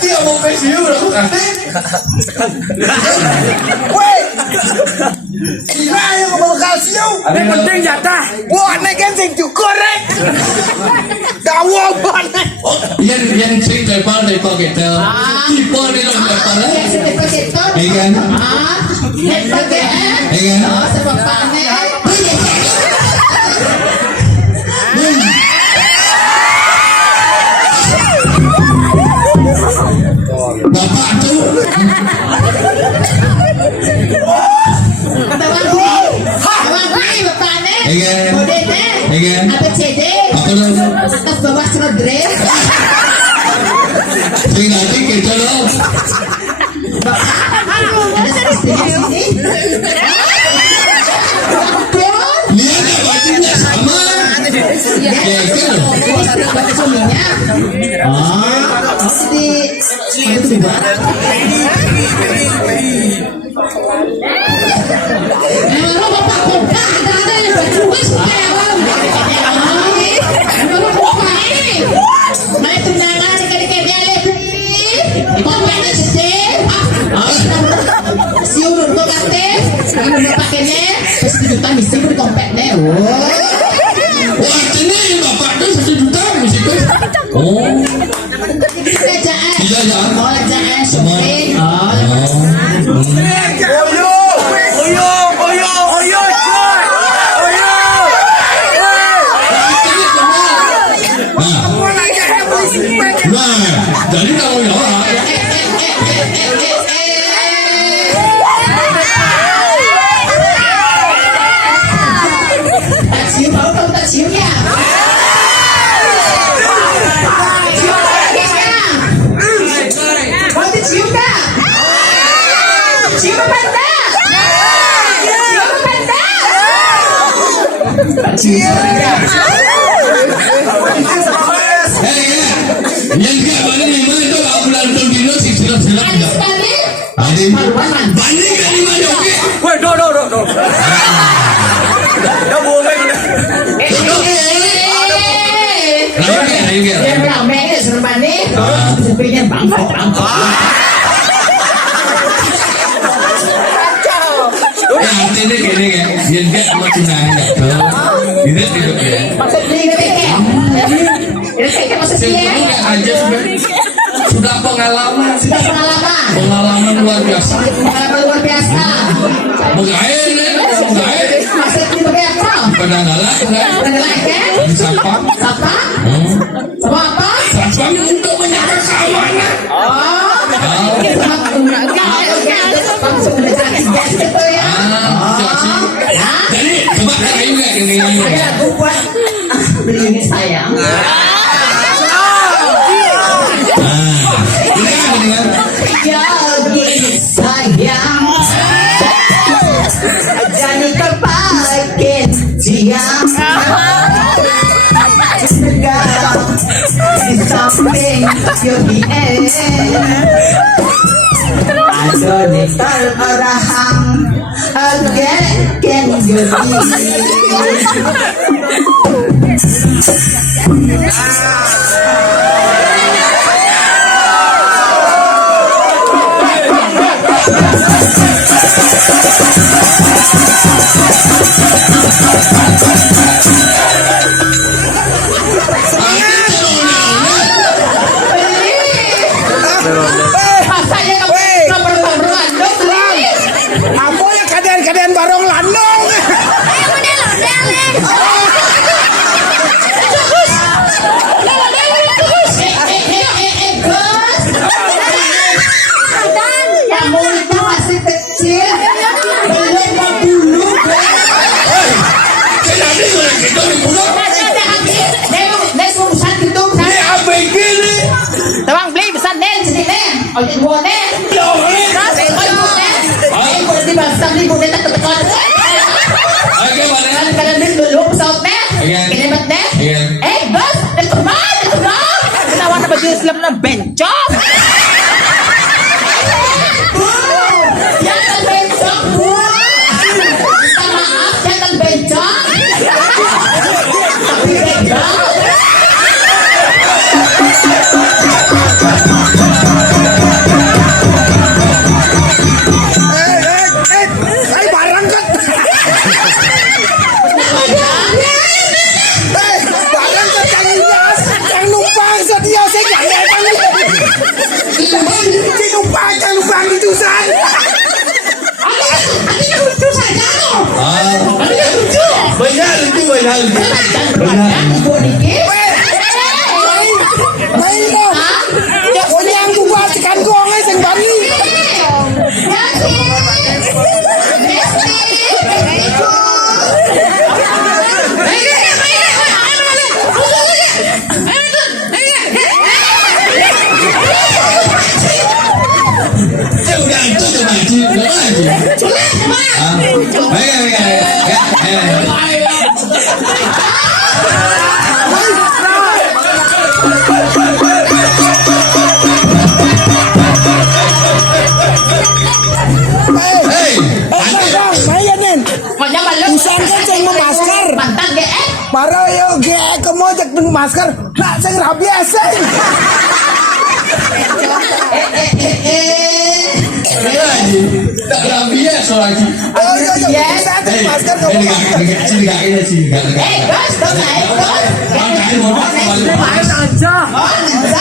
Dia mau ke siu aku kata. Woi. Ina yang mau kalsium. Yang penting jatah. Wah, nek kan sing cukur rek. Dawa banget. Yang sering telepon kita. Tipe ni lah telepon lah. Ya sudah pakai itu. Iya. Hebat ya. Iya. Oh sebab panen. Bapak tu. Iya. Iya. ABCD. Apa tu? Atas bawah serodre. Sering nanti kita loh. Ada istrinya di sini. Lihat ya bajunya sama. Ya itu. Istri baca suaminya. Jadi Memang bapak kota ada yang berjuang supaya Mana tunangan dekat-dekat dia lebih. Pokoknya sedih. Siu dulu kate. Kamu pakainya. Terus kita mesti berkompetnya. Wah ini bapak tu 1 juta mesti tu. Oh. Kerajaan. Iya ya. Mau kerajaan shopping. Nah, jadi tahu ya. Tak cium, baru kamu tak cium ya? Cium lagi ya? Mau dicium tak? Cium apa tak? Cium apa tak? Cium ya? Yang dia balik ni mana tu bulan tu dino si silap-silap Ada dah. sekali? Ada. Maluan. Balik kali mana okey. Woi, do. Dah boleh. Yang ramai ni serba ni. Sebenarnya bangkok. Ini gini kan, yang dia sama tunangan dah. Ini tidak ya. Maksud beli kek. Kek maksud dia. Aja sudah pengalaman. Sudah pengalaman. Pengalaman luar biasa. Pengalaman luar biasa. Mengair, mengair. Maksudnya bagaimana? Penanggalan, Penanggalan kan? Siapa? Siapa? Sama apa? Siapa untuk menjaga keamanan? Langsung mendekati gas gitu ya. Jadi coba kayu nggak ini? Ada lagu buat beli ini sayang. Ini kan dengan Jadi sayang. Jadi terpakai diam. Di samping you the end. I don't need Tal orang agak gede. Masanya kamu berlandung beli. Apa ya keadaan barong landong? Kamu itu masih kecil, belum mau dulu. Jadi boleh kita dibunuh. Tawang beli besar nen sedih nen, oke gua nen. Boleh dibasam nih boleh tak tekan. Oke, mana? Kalian beli dulu pesawat nen, kelebat nen. Bos, terbang. Kenapa nama baju Islam na bencong? Jangan bencong, Bu. Minta maaf, jangan bencong. Tapi bencong. Ay barang kan? Barang kan yang numpang sedia saya jangan numpang itu san. Benar itu benar. Main dong. Oh yang gua tekan gong ay sing bani. Udah itu Usahakan saya mau masker. Pantang ge Para yo ge kemojak dengan masker. Nak saya rabiasa. tak rabies lagi. Oh yo yo saya dengan masker kamu. bos, dong bos.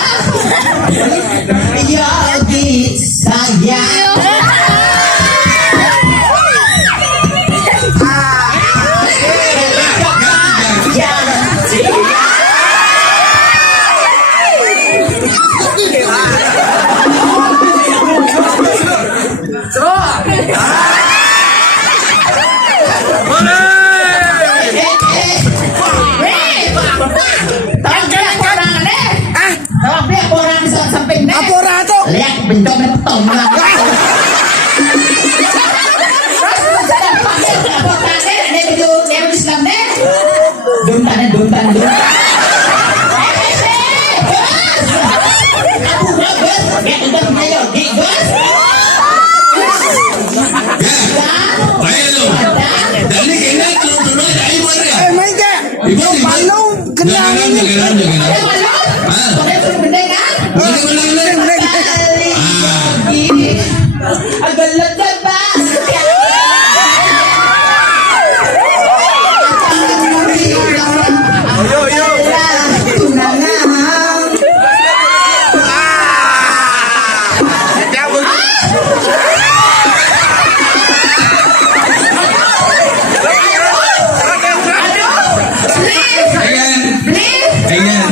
Ya bisa ya. Apa orang tu? Lihat bentong betong lah. Main ke? Yo palau kenang. Agak lega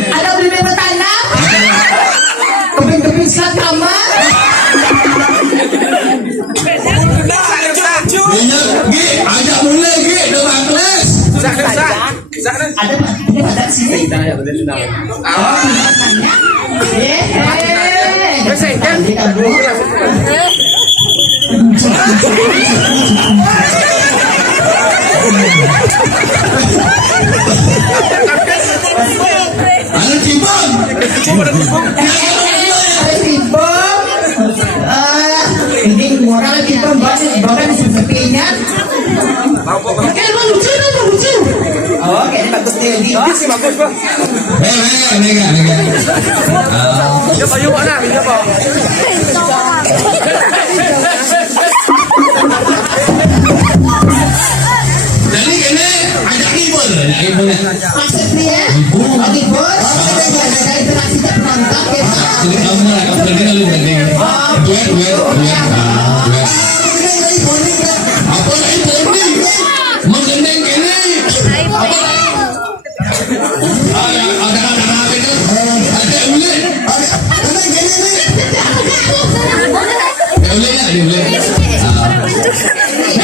ada beli tanam, keping-keping selat kamar. Ajak mulai Gi, dah kelas. Ada sini. Ada timbang. Ini murah kita bahkan sepertinya. Lucu. Oh, kayaknya bagus nih. Ini sih bagus gua. Enggak. Siapa yuk mana? Siapa? Jadi ini ajak hibur. Maksud dia, lagi bos, ada interaksi penonton kita. Jadi kamu dengar lu tadi. Duet. Apa lagi bonding? Menggandeng ini. Ada itu. Ada ule. Ule ya, ule.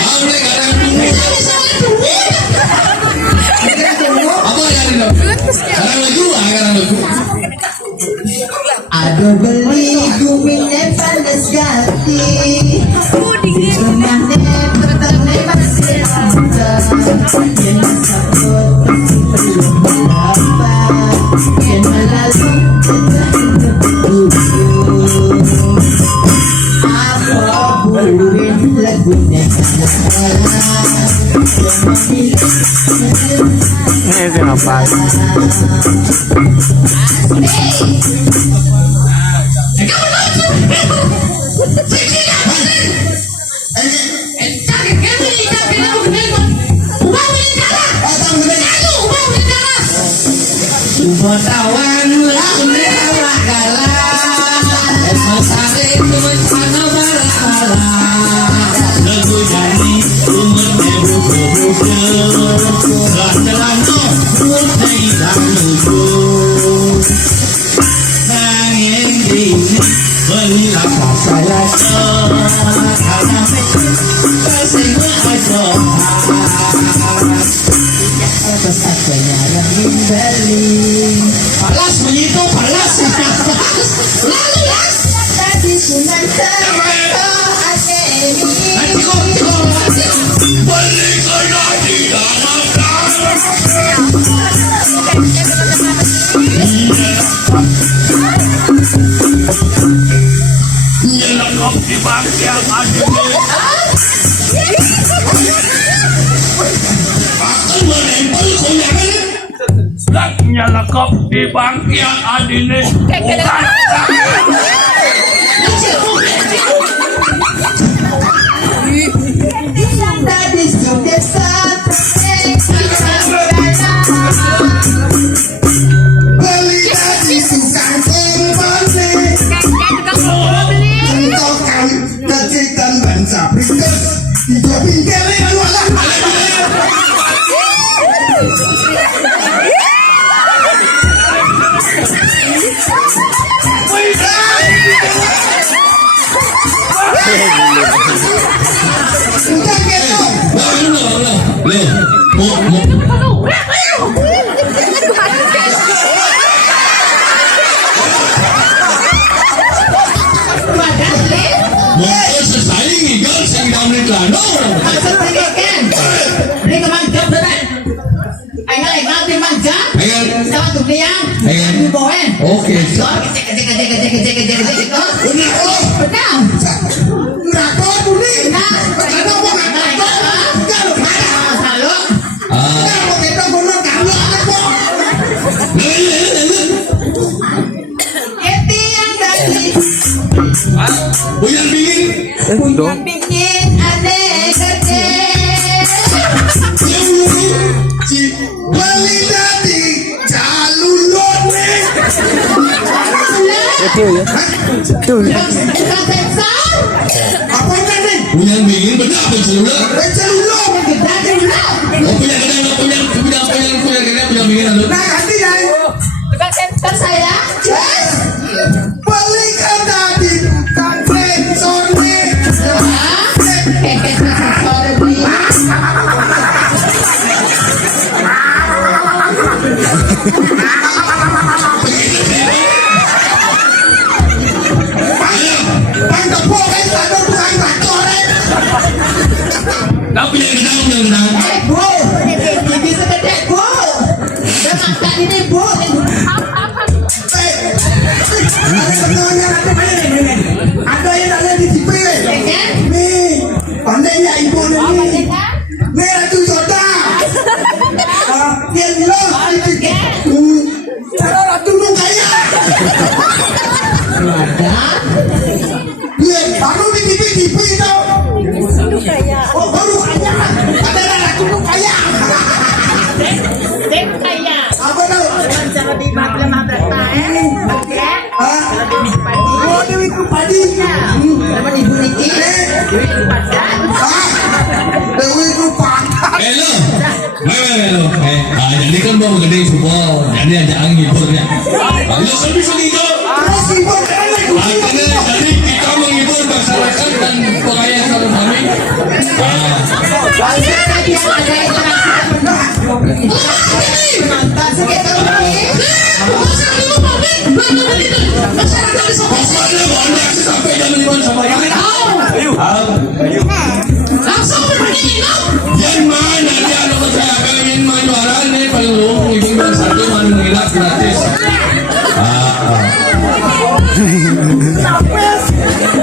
Ule kadang. Apa yang itu? Kadang lagu. Aduh beli guminya panas gati. Sebenarnya pertama masih ada. Yang sakit pasti perlu mendapat. Yang lalu kita hidup dulu. Apa burin lagunya salah. Ini siapa? Wartawan lakunya awak galah, mesare mana bala. Lagu jadi umur buku, selano putih dan lucu. Angin dingin belilah saya karena kasihnya aja. Satu-satunya yang dibeli. Palas begitu, palas. Lalu las. Tadi sunan terbaik. Nanti kok. Balikan lagi dalam Nyelengkap di bagian adil. Nyelengkap di bagian adil. Bukan. Tadi sudah sampai. Beli tadi tukang kembali. Untuk kali kecitan bangsa Pringles. Tiga pinggirnya lualah. Udah gitu. Oke. Nggak budi. Ada apa Buyan bingin. Bikin aneh gede. Beli tadi jalulun nih. Apa ini? Buyan bingin benar apa celula? Jalulun. Oh punya bingin lalu. Nah ganti ya. Tukang sensor saya. Beli tadi tukang sensor nih. Keket sensor dia. Bang tepuk kan satu tukang traktor. Tapi yang kenal. Bu, bisa gede bu. Udah makan ini bu. Ada yang ada di TV. Keket. Nih. lo. Jadi kan mau gede support, jadi aja anggiburnya. Ayo kan bisa gitu. Makanya jadi kita menghibur masyarakat dan pengayaan satu kami. Sampai jam 5 sampai yang mana dia lo saya pengen majuaran nih pelung ibu satu mana ngelak gratis.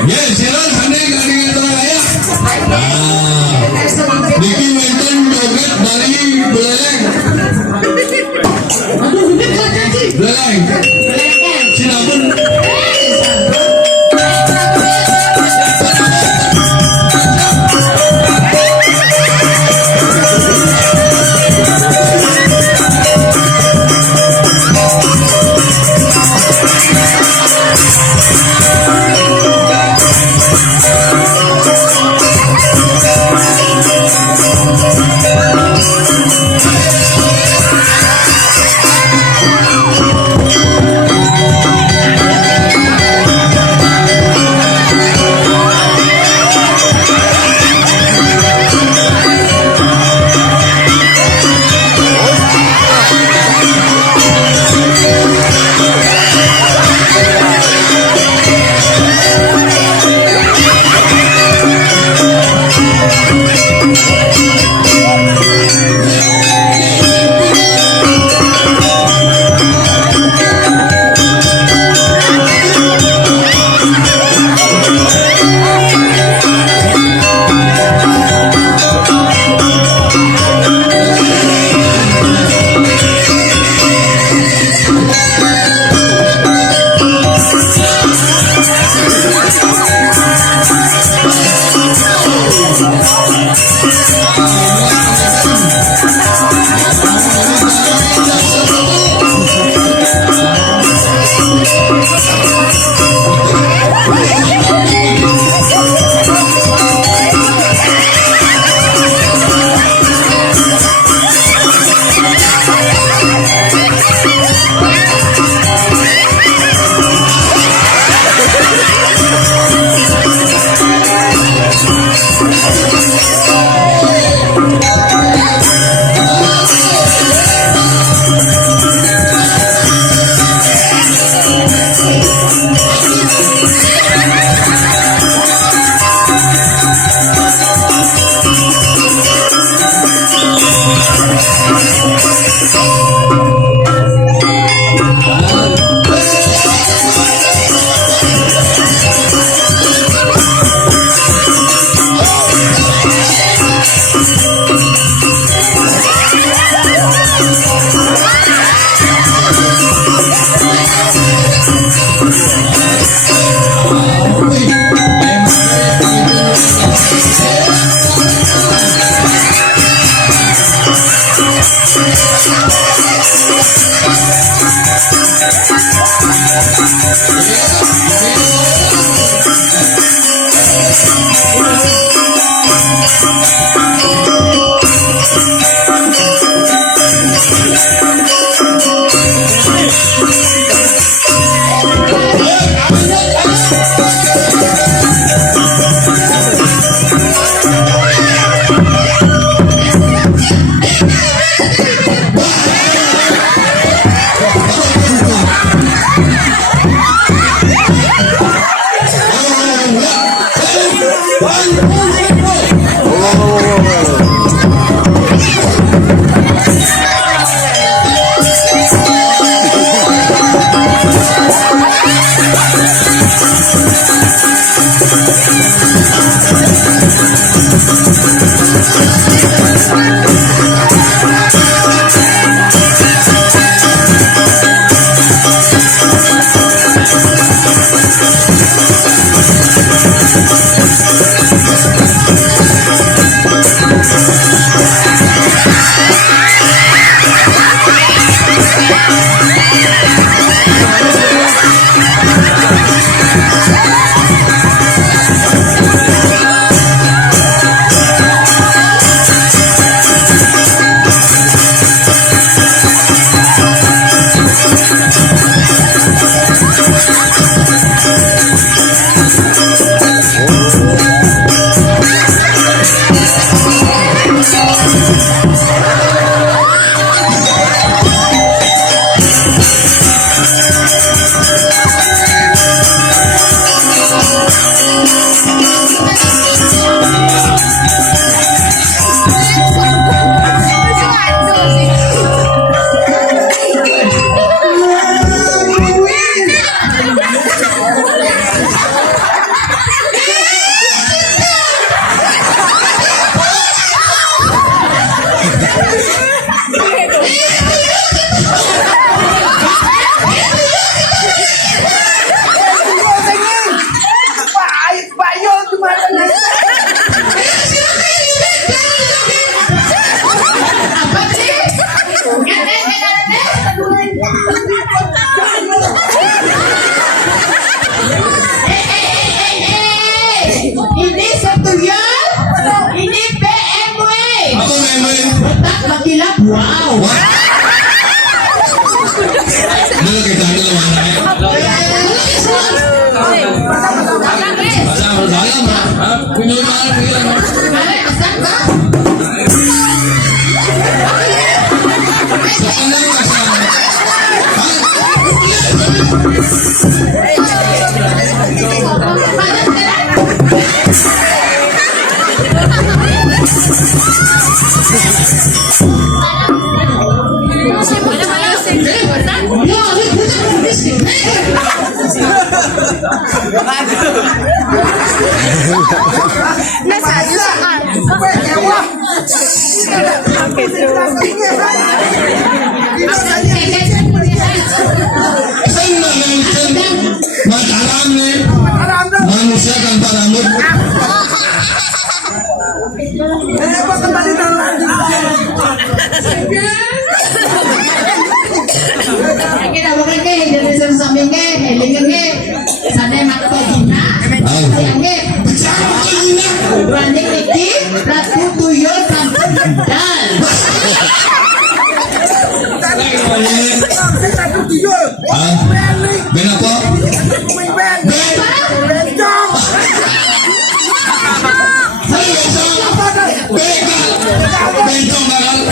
Ya silakan handai kali itu ya. Diki menton joget dari Beleng. Beleng. Sinabun. Wow. Dulu kita dulu warnanya. Asal dalam, punya malam manusia tanpa rambut. Kita bukan ke dari sampingnya, helingnya, sana makto gina, sayangnya, berani iki, ratu tuyul kampung dal. Ben apa? Bentong bakal.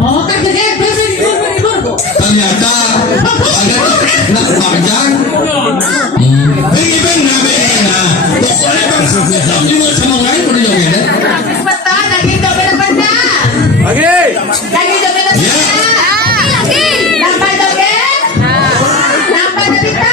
Oh, kan gede, Ternyata ada nak panjang. Ben pokoknya bang juga sama lain pada joget. Cepetan, lagi joget benar. Lagi joget benar. Nampak joget? Nampak joget?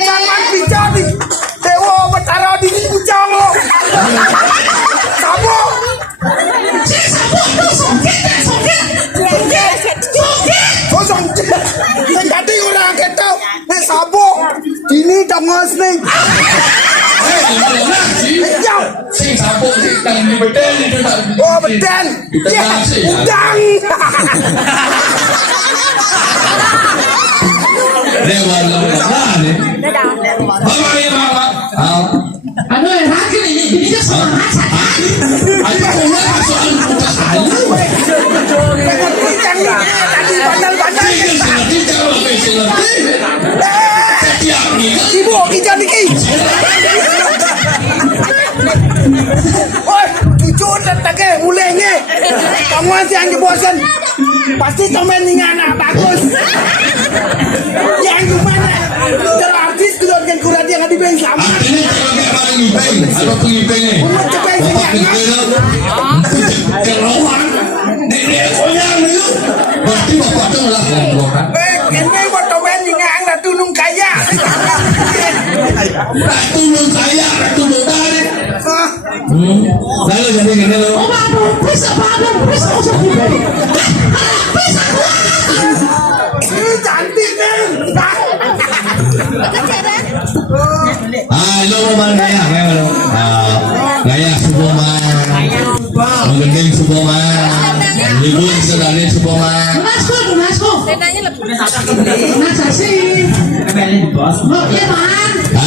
Jangan bicara di Dewa Betara di sini bicara lo. Sabo. Oh songket. Tadi orang kata, sabo. Ini tangos nih. Sing sabuk sing tang di beden itu tak. Oh bedan. Ya, udang. Dewa lah ni. Mama ya mama. Ano yang hakim ini dia sama masak. Ada orang soal buka halu. Tadi bandal-bandal. Ibu, ikan iki. Oi, cucu datang ke mulainya. Kamu yang bosan. Pasti temen ini anak bagus. Yang gimana? Terartis keluarga kurat yang ada beng sama. Artinya kalau dia malah ngipeng, apa pengipeng ni? Bapak pengipeng tu, kerohan, nenek koyang ni. Berarti bapak tu lah kerohan kan? Ini buat temen ini yang tunung kaya. Ratu belum kaya, ratu muda ni. Lalu jadi gini lo. Ini cantik nih. Ah, lo mau gaya, gaya lo. Gaya subuh mah, menggending subuh mah, libur sedari subuh mah.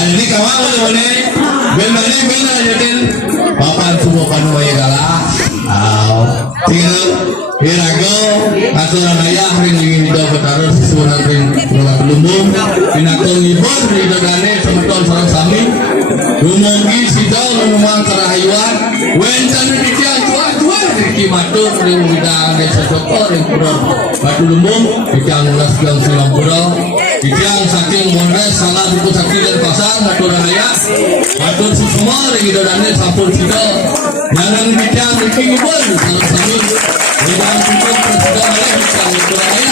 Ini kawan boleh, benar jadi papan subuh panu bayi galah. Hirago, atau raya ring ingin hidup bertaruh sesuatu ring nolak lumbung, binatang libur hidup dane semeton sarang sami, rumongi sidau rumah kerahayuan, wencan dikian cuak di matur ring bidang desa Joko ring pura batu lumbung, dikian ulas gang silang pura, dikian saking monres salah buku sakti dan pasang matur raya, matur susuma ring hidup dane sampun sidau, jangan dikian ring libur sarang sami. Di dalam tujuan presiden oleh